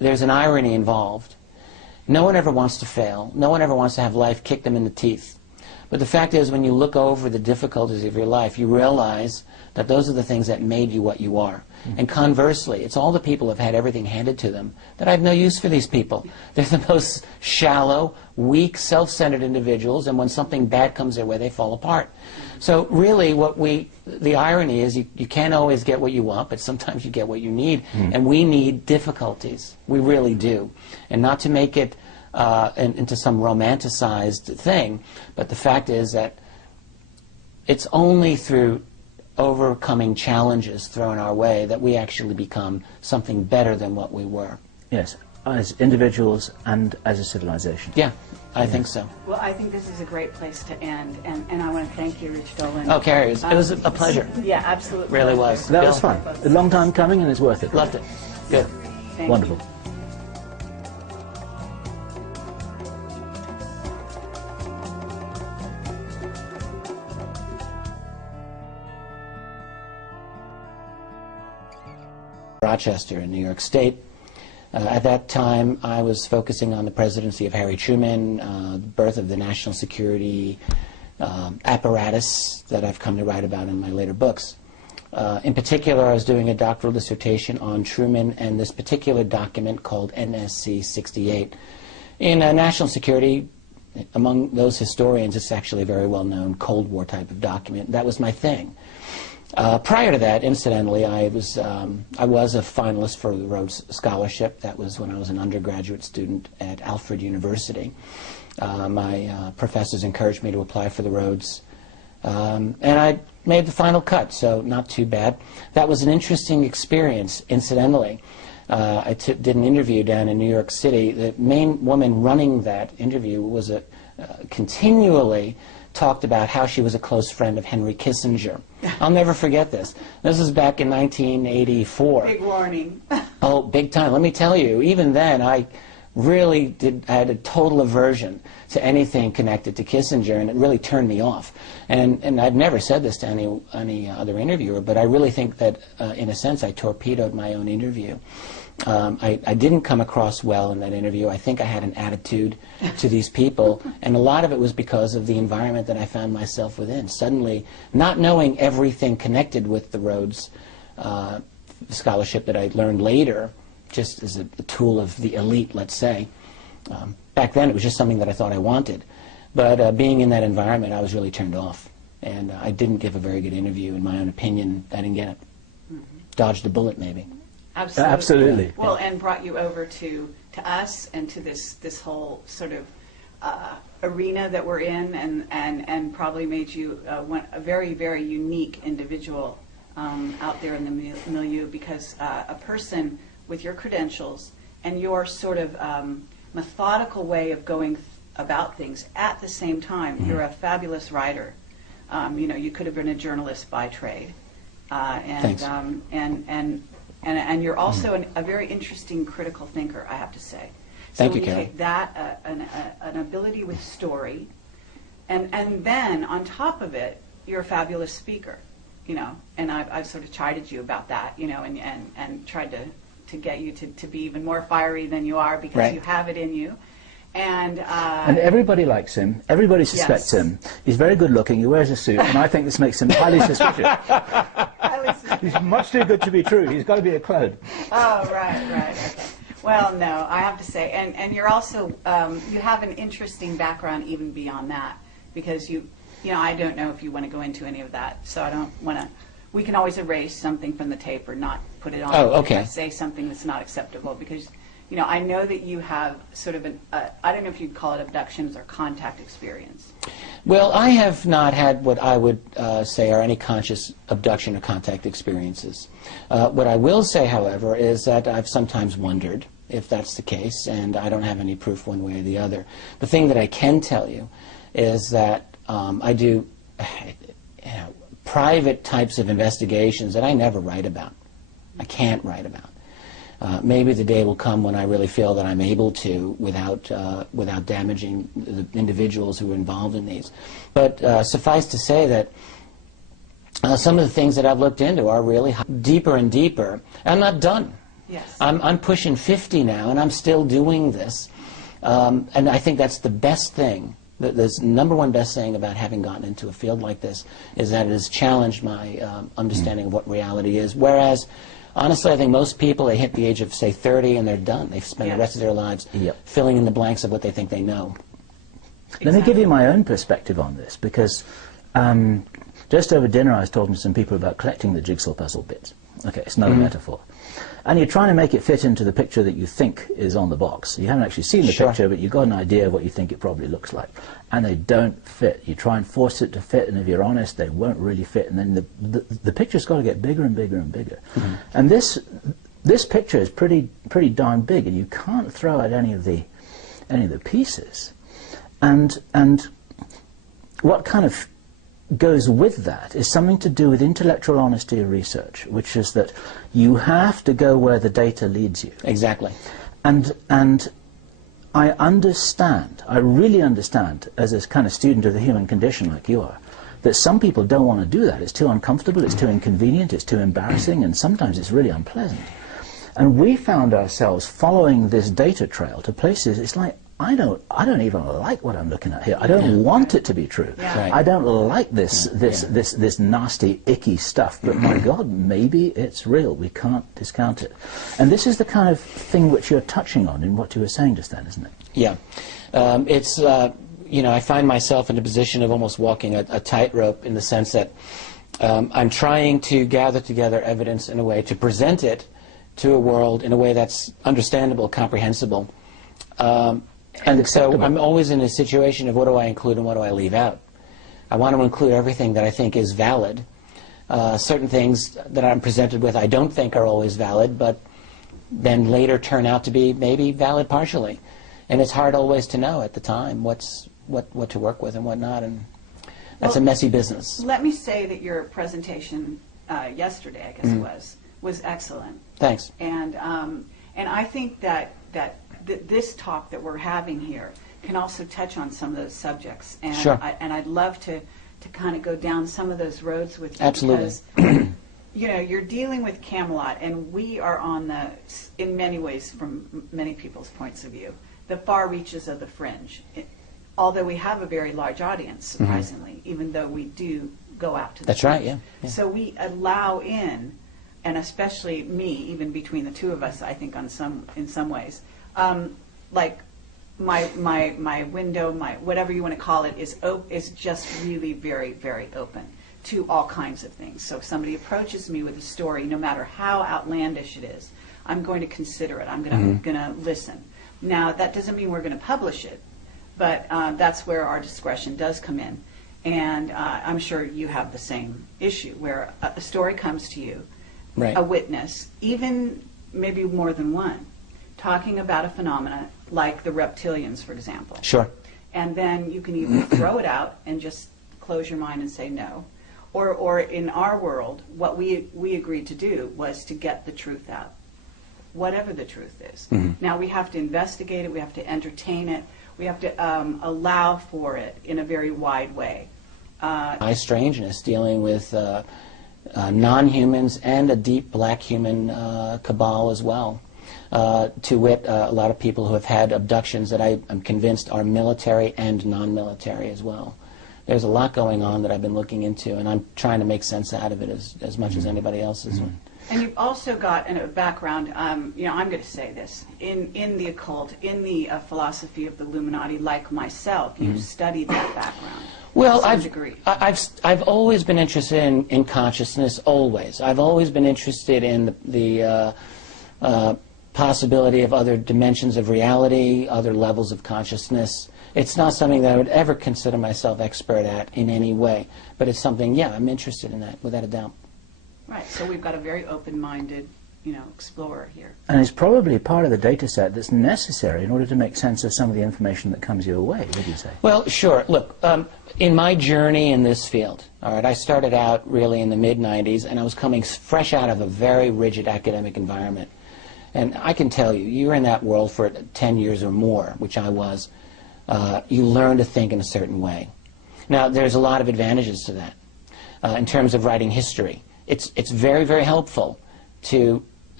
there's an irony involved. No one ever wants to fail. No one ever wants to have life kick them in the teeth. But the fact is, when you look over the difficulties of your life, you realize that those are the things that made you what you are. And conversely, it's all the people who have had everything handed to them that I have no use for these people. They're the most shallow, weak, self-centered individuals, and when something bad comes their way, they fall apart. So really, the irony is you can't always get what you want, but sometimes you get what you need. And we need difficulties. We really do. And not to make it into some romanticized thing, but the fact is that it's only through overcoming challenges thrown our way that we actually become something better than what we were. Yes, as individuals and as a civilization. Yeah, I think so. Well, I think this is a great place to end, and I want to thank you, Rich Dolan. Oh, Kerry, it was a pleasure. Yeah, absolutely. Really was. That was fun. A long time coming, and it's worth it. Loved it. Good. Thank Wonderful. you. Rochester in New York State. At that time, I was focusing on the presidency of Harry Truman, the birth of the national security apparatus that I've come to write about in my later books. In particular, I was doing a doctoral dissertation on Truman and this particular document called NSC 68. In national security, among those historians, it's actually a very well-known Cold War type of document. That was my thing. Prior to that, incidentally, I was a finalist for the Rhodes Scholarship. That was when I was an undergraduate student at Alfred University. My professors encouraged me to apply for the Rhodes, and I made the final cut, so not too bad. That was an interesting experience, incidentally. I did an interview down in New York City. The main woman running that interview was continually talked about how she was a close friend of Henry Kissinger. I'll never forget this. This was back in 1984. Big warning. Oh, big time. Let me tell you, even then I really had a total aversion to anything connected to Kissinger, and it really turned me off. And I've never said this to any other interviewer, but I really think that in a sense I torpedoed my own interview. I didn't come across well in that interview. I think I had an attitude to these people, and a lot of it was because of the environment that I found myself within. Suddenly, not knowing everything connected with the Rhodes Scholarship that I learned later, just as a tool of the elite, let's say. Back then, it was just something that I thought I wanted. But being in that environment, I was really turned off. And I didn't give a very good interview, in my own opinion. I didn't get it. Dodged a bullet, maybe. Absolutely. Absolutely. Well, and brought you over to us and to this whole sort of arena that we're in, and probably made you a very, very unique individual out there in the milieu, because a person with your credentials and your sort of methodical way of going about things at the same time, you're a fabulous writer. You could have been a journalist by trade. Thanks. And you're also a very interesting critical thinker, I have to say. Thank you, when you Kerry. take that, an ability with story, and then on top of it, you're a fabulous speaker, and I've sort of chided you about that, and tried to get you to be even more fiery than you are, because Right. you have it in you. And everybody likes him. Everybody suspects Yes. him. He's very good looking. He wears a suit, and I think this makes him highly suspicious. He's much too good to be true. He's got to be a clone. Oh, right, okay. Well, no, I have to say, and you're also, you have an interesting background even beyond that, because I don't know if you want to go into any of that, so I don't want to. We can always erase something from the tape or not put it on. Oh, okay. Say something that's not acceptable, because I know that you have sort of I don't know if you'd call it abductions or contact experience. Well, I have not had what I would say are any conscious abduction or contact experiences. What I will say, however, is that I've sometimes wondered if that's the case, and I don't have any proof one way or the other. The thing that I can tell you is that I do private types of investigations that I never write about. I can't write about. Maybe the day will come when I really feel that I'm able to without damaging the individuals who are involved in these. But suffice to say that some of the things that I've looked into are really deeper and deeper. I'm not done. Yes. I'm pushing 50 now, and I'm still doing this. And I think that's the best thing. The number one best thing about having gotten into a field like this is that it has challenged my understanding of what reality is. Whereas, honestly, I think most people, they hit the age of, say, 30, and they're done. They've spent the rest of their lives filling in the blanks of what they think they know. Exactly. Let me give you my own perspective on this, because just over dinner I was talking to some people about collecting the jigsaw puzzle bits. Okay, it's another metaphor. And you're trying to make it fit into the picture that you think is on the box. You haven't actually seen the picture, but you've got an idea of what you think it probably looks like. And they don't fit. You try and force it to fit, and if you're honest, they won't really fit. And then the picture's got to get bigger and bigger and bigger. And this picture is pretty darn big, and you can't throw out any of the pieces. And what kind of goes with that is something to do with intellectual honesty of research, which is that you have to go where the data leads you. Exactly. And I understand, I really understand, as a kind of student of the human condition like you are, that some people don't want to do that. It's too uncomfortable, it's too inconvenient, it's too embarrassing, and sometimes it's really unpleasant. And we found ourselves following this data trail to places, it's like, I don't even like what I'm looking at here. I don't want it to be true. Right. I don't like this nasty, icky stuff. But my God, maybe it's real. We can't discount it. And this is the kind of thing which you're touching on in what you were saying just then, isn't it? Yeah. It's, you know, I find myself in a position of almost walking a tightrope, in the sense that I'm trying to gather together evidence in a way to present it to a world in a way that's understandable, comprehensible. And so I'm always in a situation of what do I include and what do I leave out. I want to include everything that I think is valid. Certain things that I'm presented with I don't think are always valid, but then later turn out to be maybe valid partially. And it's hard always to know at the time what to work with and what not, and that's a messy business. Let me say that your presentation yesterday, I guess it was excellent. Thanks. And I think that this talk that we're having here can also touch on some of those subjects. And Sure. I'd love to kind of go down some of those roads with you. Absolutely. Because, you know, you're dealing with Camelot, and we are on in many ways, from many people's points of view, the far reaches of the fringe. Although we have a very large audience, surprisingly, even though we do go out to the That's fringe. right, yeah. So we allow in, and especially me, even between the two of us, I think in some ways, like my window, my whatever you want to call it, is just really very, very open to all kinds of things. So if somebody approaches me with a story, no matter how outlandish it is, I'm going to consider it. I'm going to listen. Now, that doesn't mean we're going to publish it, but that's where our discretion does come in. And I'm sure you have the same issue, where a story comes to you, Right. a witness, even maybe more than one, talking about a phenomena like the reptilians, for example. Sure. And then you can either throw it out and just close your mind and say no, or in our world, what we agreed to do was to get the truth out, whatever the truth is. Now we have to investigate it, we have to entertain it, we have to allow for it in a very wide way. My strangeness dealing with non-humans and a deep black human cabal as well. To wit, a lot of people who have had abductions that I am convinced are military and non-military as well. There's a lot going on that I've been looking into, and I'm trying to make sense out of it as much as anybody else is. And you've also got a background, you know, I'm going to say this, in the occult, in the philosophy of the Illuminati, like myself, you've studied that background. Well, to some degree. I've always been interested in consciousness, always. I've always been interested in the possibility of other dimensions of reality, other levels of consciousness. It's not something that I would ever consider myself expert at in any way, but it's something, yeah, I'm interested in that, without a doubt. Right, so we've got a very open-minded, you know, explorer here. And it's probably part of the data set that's necessary in order to make sense of some of the information that comes your way, would you say? Well, sure. Look, in my journey in this field, all right, I started out really in the mid-'90s, and I was coming fresh out of a very rigid academic environment. And I can tell you, you're in that world for 10 years or more, which I was, you learn to think in a certain way. Now, there's a lot of advantages to that. In terms of writing history, it's very, very helpful to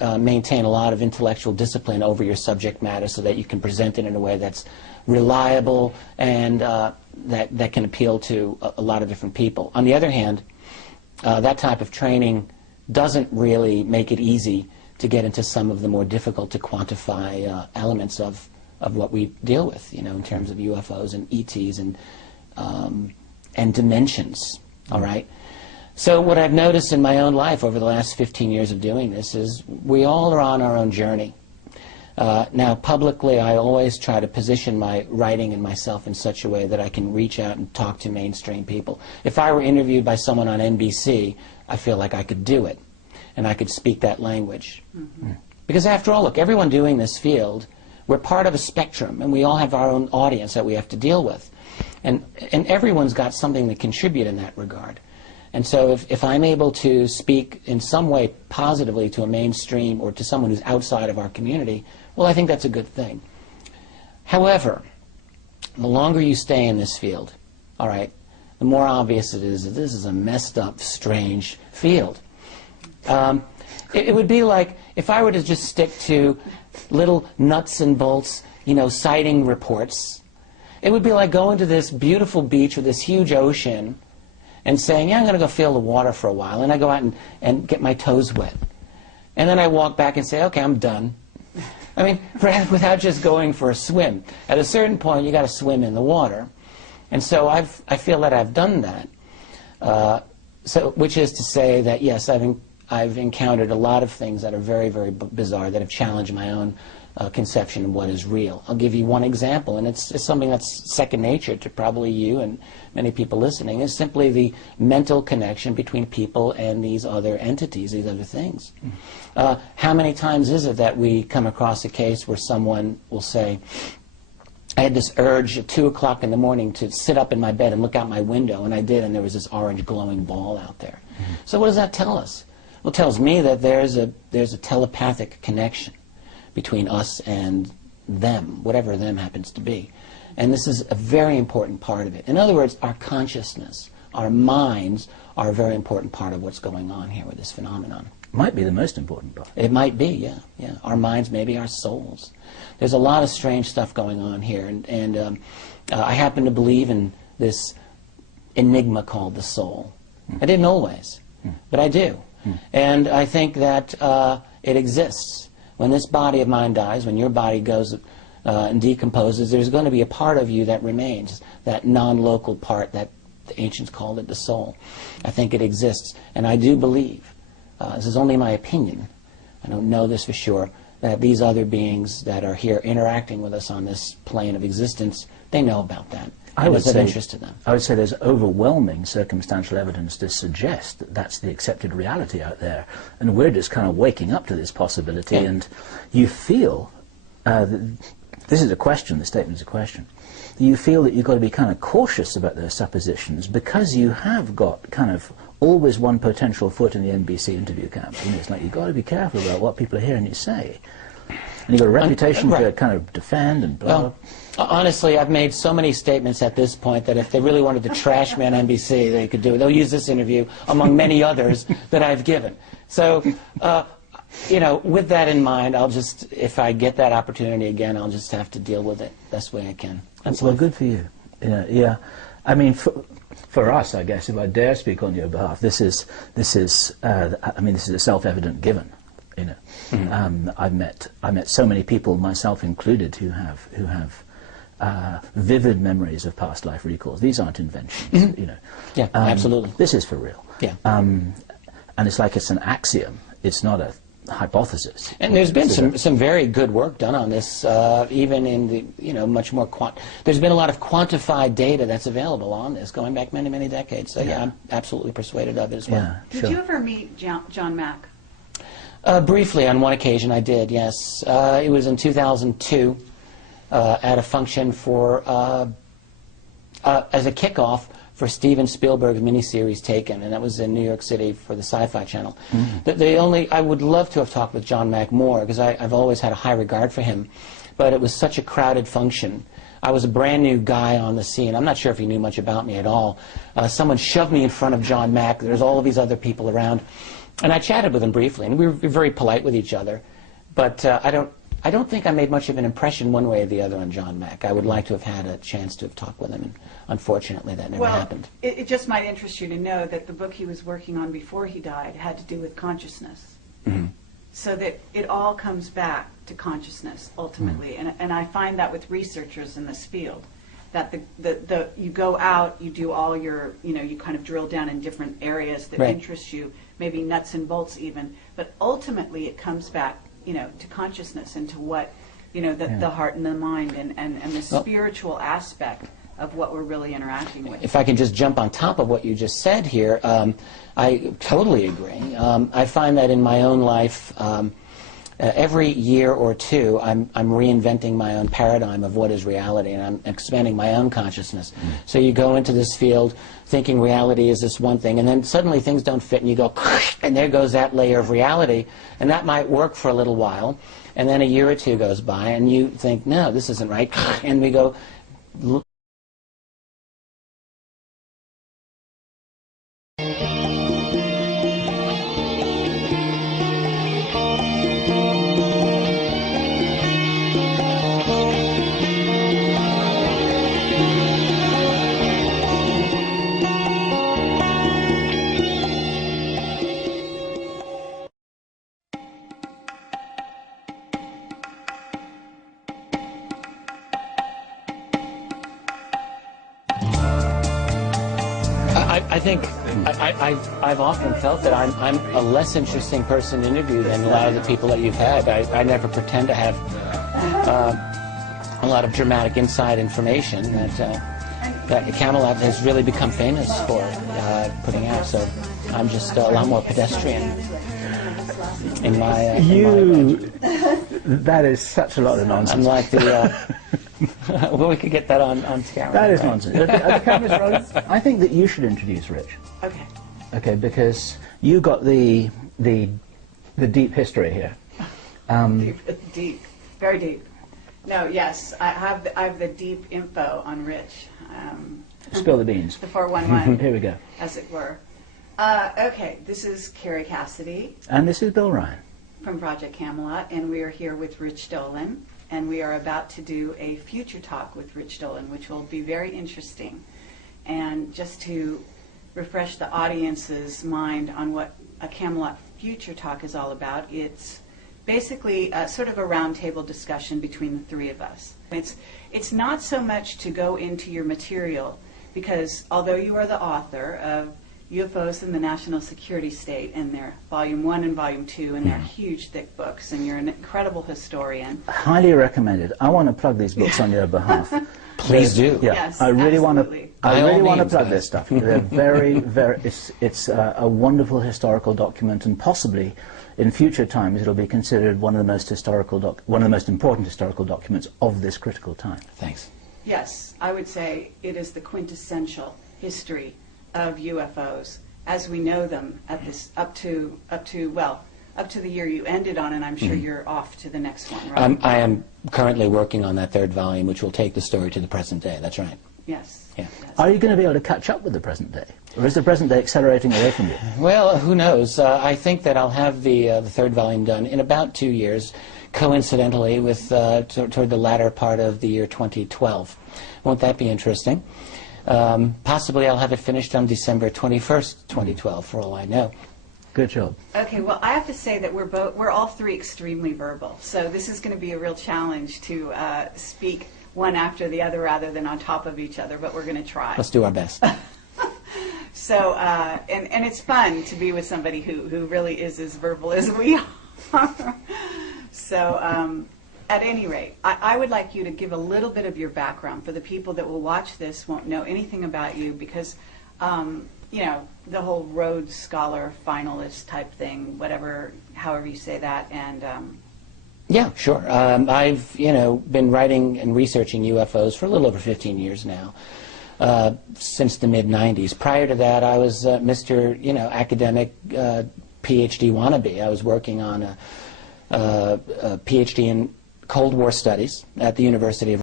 maintain a lot of intellectual discipline over your subject matter so that you can present it in a way that's reliable and that can appeal to a lot of different people. On the other hand, that type of training doesn't really make it easy to get into some of the more difficult to quantify elements of what we deal with, in terms of UFOs and ETs and dimensions, all right? So what I've noticed in my own life over the last 15 years of doing this is we all are on our own journey. Now, publicly, I always try to position my writing and myself in such a way that I can reach out and talk to mainstream people. If I were interviewed by someone on NBC, I feel like I could do it, and I could speak that language. Mm-hmm. Because after all, look, everyone doing this field, we're part of a spectrum, and we all have our own audience that we have to deal with. And everyone's got something to contribute in that regard. And so if I'm able to speak in some way positively to a mainstream or to someone who's outside of our community, well, I think that's a good thing. However, the longer you stay in this field, all right, the more obvious it is that this is a messed up, strange field. It would be like if I were to just stick to little nuts and bolts, sighting reports. It would be like going to this beautiful beach or this huge ocean and saying, yeah, I'm going to go feel the water for a while, and I go out and get my toes wet. And then I walk back and say, okay, I'm done. I mean, without just going for a swim. At a certain point, you got to swim in the water. And so I feel that I've done that. Which is to say that, yes, I've encountered a lot of things that are very, very bizarre that have challenged my own conception of what is real. I'll give you one example, and it's something that's second nature to probably you and many people listening. Is simply the mental connection between people and these other entities, these other things. How many times is it that we come across a case where someone will say, I had this urge at 2 o'clock in the morning to sit up in my bed and look out my window, and I did, and there was this orange glowing ball out there. Mm-hmm. So what does that tell us? Well, it tells me that there's a telepathic connection between us and them, whatever them happens to be. And this is a very important part of it. In other words, our consciousness, our minds are a very important part of what's going on here with this phenomenon. Might be the most important part. It might be, yeah. Our minds, maybe our souls. There's a lot of strange stuff going on here, and I happen to believe in this enigma called the soul. I didn't always, but I do. And I think that it exists. When this body of mine dies, when your body goes and decomposes, there's going to be a part of you that remains, that non-local part that the ancients called it the soul. I think it exists, and I do believe, this is only my opinion, I don't know this for sure, that these other beings that are here interacting with us on this plane of existence, they know about that. I would say, of interest to them. I would say there's overwhelming circumstantial evidence to suggest that that's the accepted reality out there, and we're just kind of waking up to this possibility. Yeah. And you feel, this is a question, the statement is a question, you feel that you've got to be kind of cautious about those suppositions because you have got kind of always one potential foot in the NBC interview camp. It's like you've got to be careful about what people are hearing you say. And you've got a reputation to kind of defend and blah. Well, honestly, I've made so many statements at this point that if they really wanted to trash me on NBC, they could do it. They'll use this interview among many others that I've given. So, with that in mind, I'll just, if I get that opportunity again, I'll just have to deal with it best way I can. That's well, good for you. Yeah. I mean, for us, I guess, if I dare speak on your behalf, this is a self-evident given. I've met so many people, myself included, who have vivid memories of past life recalls. These aren't inventions, Yeah, absolutely. This is for real. Yeah. And it's like it's an axiom. It's not a hypothesis. And there's been some very good work done on this, even in the much more there's been a lot of quantified data that's available on this, going back many, many decades. So yeah, I'm absolutely persuaded of it as well. Yeah, Did you ever meet John Mack? Briefly, on one occasion, I did. Yes, it was in 2002 at a function for as a kickoff for Steven Spielberg's miniseries Taken, and that was in New York City for the Sci-Fi Channel. I would love to have talked with John Mack more because I've always had a high regard for him, but it was such a crowded function. I was a brand new guy on the scene. I'm not sure if he knew much about me at all. Someone shoved me in front of John Mack. There's all of these other people around. And I chatted with him briefly, and we were very polite with each other. But I don't think I made much of an impression one way or the other on John Mack. I would like to have had a chance to have talked with him, and unfortunately that never happened. It just might interest you to know that the book he was working on before he died had to do with consciousness. Mm-hmm. So that it all comes back to consciousness, ultimately. Mm-hmm. And I find that with researchers in this field, that you go out, you do all your, you kind of drill down in different areas that interest you, maybe nuts and bolts even, but ultimately it comes back, to consciousness and to what, the heart and the mind and the spiritual aspect of what we're really interacting with. If I can just jump on top of what you just said here, I totally agree. I find that in my own life, every year or two, I'm reinventing my own paradigm of what is reality, and I'm expanding my own consciousness. Mm. So you go into this field thinking reality is this one thing, and then suddenly things don't fit, and you go, and there goes that layer of reality, and that might work for a little while, and then a year or two goes by, and you think, no, this isn't right, and we go, I think I've often felt that I'm a less interesting person to interview than a lot of the people that you've had. I never pretend to have a lot of dramatic inside information that Camelot has really become famous for putting out. So I'm just a lot more pedestrian in my that is such a lot of nonsense. I'm like the well, we could get that on camera. That is nonsense. Are the cameras rolling? I think that you should introduce Rich. Okay. Okay, because you got the deep history here. Deep, very deep. No, yes, I have the deep info on Rich. Spill the beans. The 411. Here we go. As it were. Okay, this is Kerry Cassidy. And this is Bill Ryan. From Project Camelot, and we are here with Rich Dolan. And we are about to do a future talk with Rich Dolan, which will be very interesting. And just to refresh the audience's mind on what a Camelot future talk is all about, it's basically sort of a roundtable discussion between the three of us. It's not so much to go into your material, because although you are the author of UFOs in the National Security State, and they're Volume 1 and Volume 2, and they're huge, thick books, and you're an incredible historian. Highly recommended. I want to plug these books on your behalf. Please do. Yeah, yes, I really want absolutely. to. I really want to means, plug guys. this stuff. They're very, very. It's a wonderful historical document, and possibly in future times it'll be considered one of the most important historical documents of this critical time. Thanks. Yes, I would say it is the quintessential history of UFOs as we know them at this up to the year you ended on, and I'm sure you're off to the next one, right? I am currently working on that third volume, which will take the story to the present day. That's right. Yes. Yeah. Yes. Are you going to be able to catch up with the present day, or is the present day accelerating away from you? Well, who knows? I think that I'll have the third volume done in about 2 years, coincidentally with toward the latter part of the year 2012. Won't that be interesting? Possibly I'll have it finished on December 21st, 2012, for all I know. Good job. Okay, well, I have to say that we're all three extremely verbal, so this is going to be a real challenge to speak one after the other rather than on top of each other, but we're going to try. Let's do our best. So, and it's fun to be with somebody who really is as verbal as we are. So, at any rate, I would like you to give a little bit of your background for the people that will watch this, won't know anything about you, because, the whole Rhodes Scholar finalist type thing, however you say that, and... Yeah, sure. I've, been writing and researching UFOs for a little over 15 years now, since the mid-'90s. Prior to that, I was Mr., academic PhD wannabe. I was working on a PhD in Cold War Studies at the University of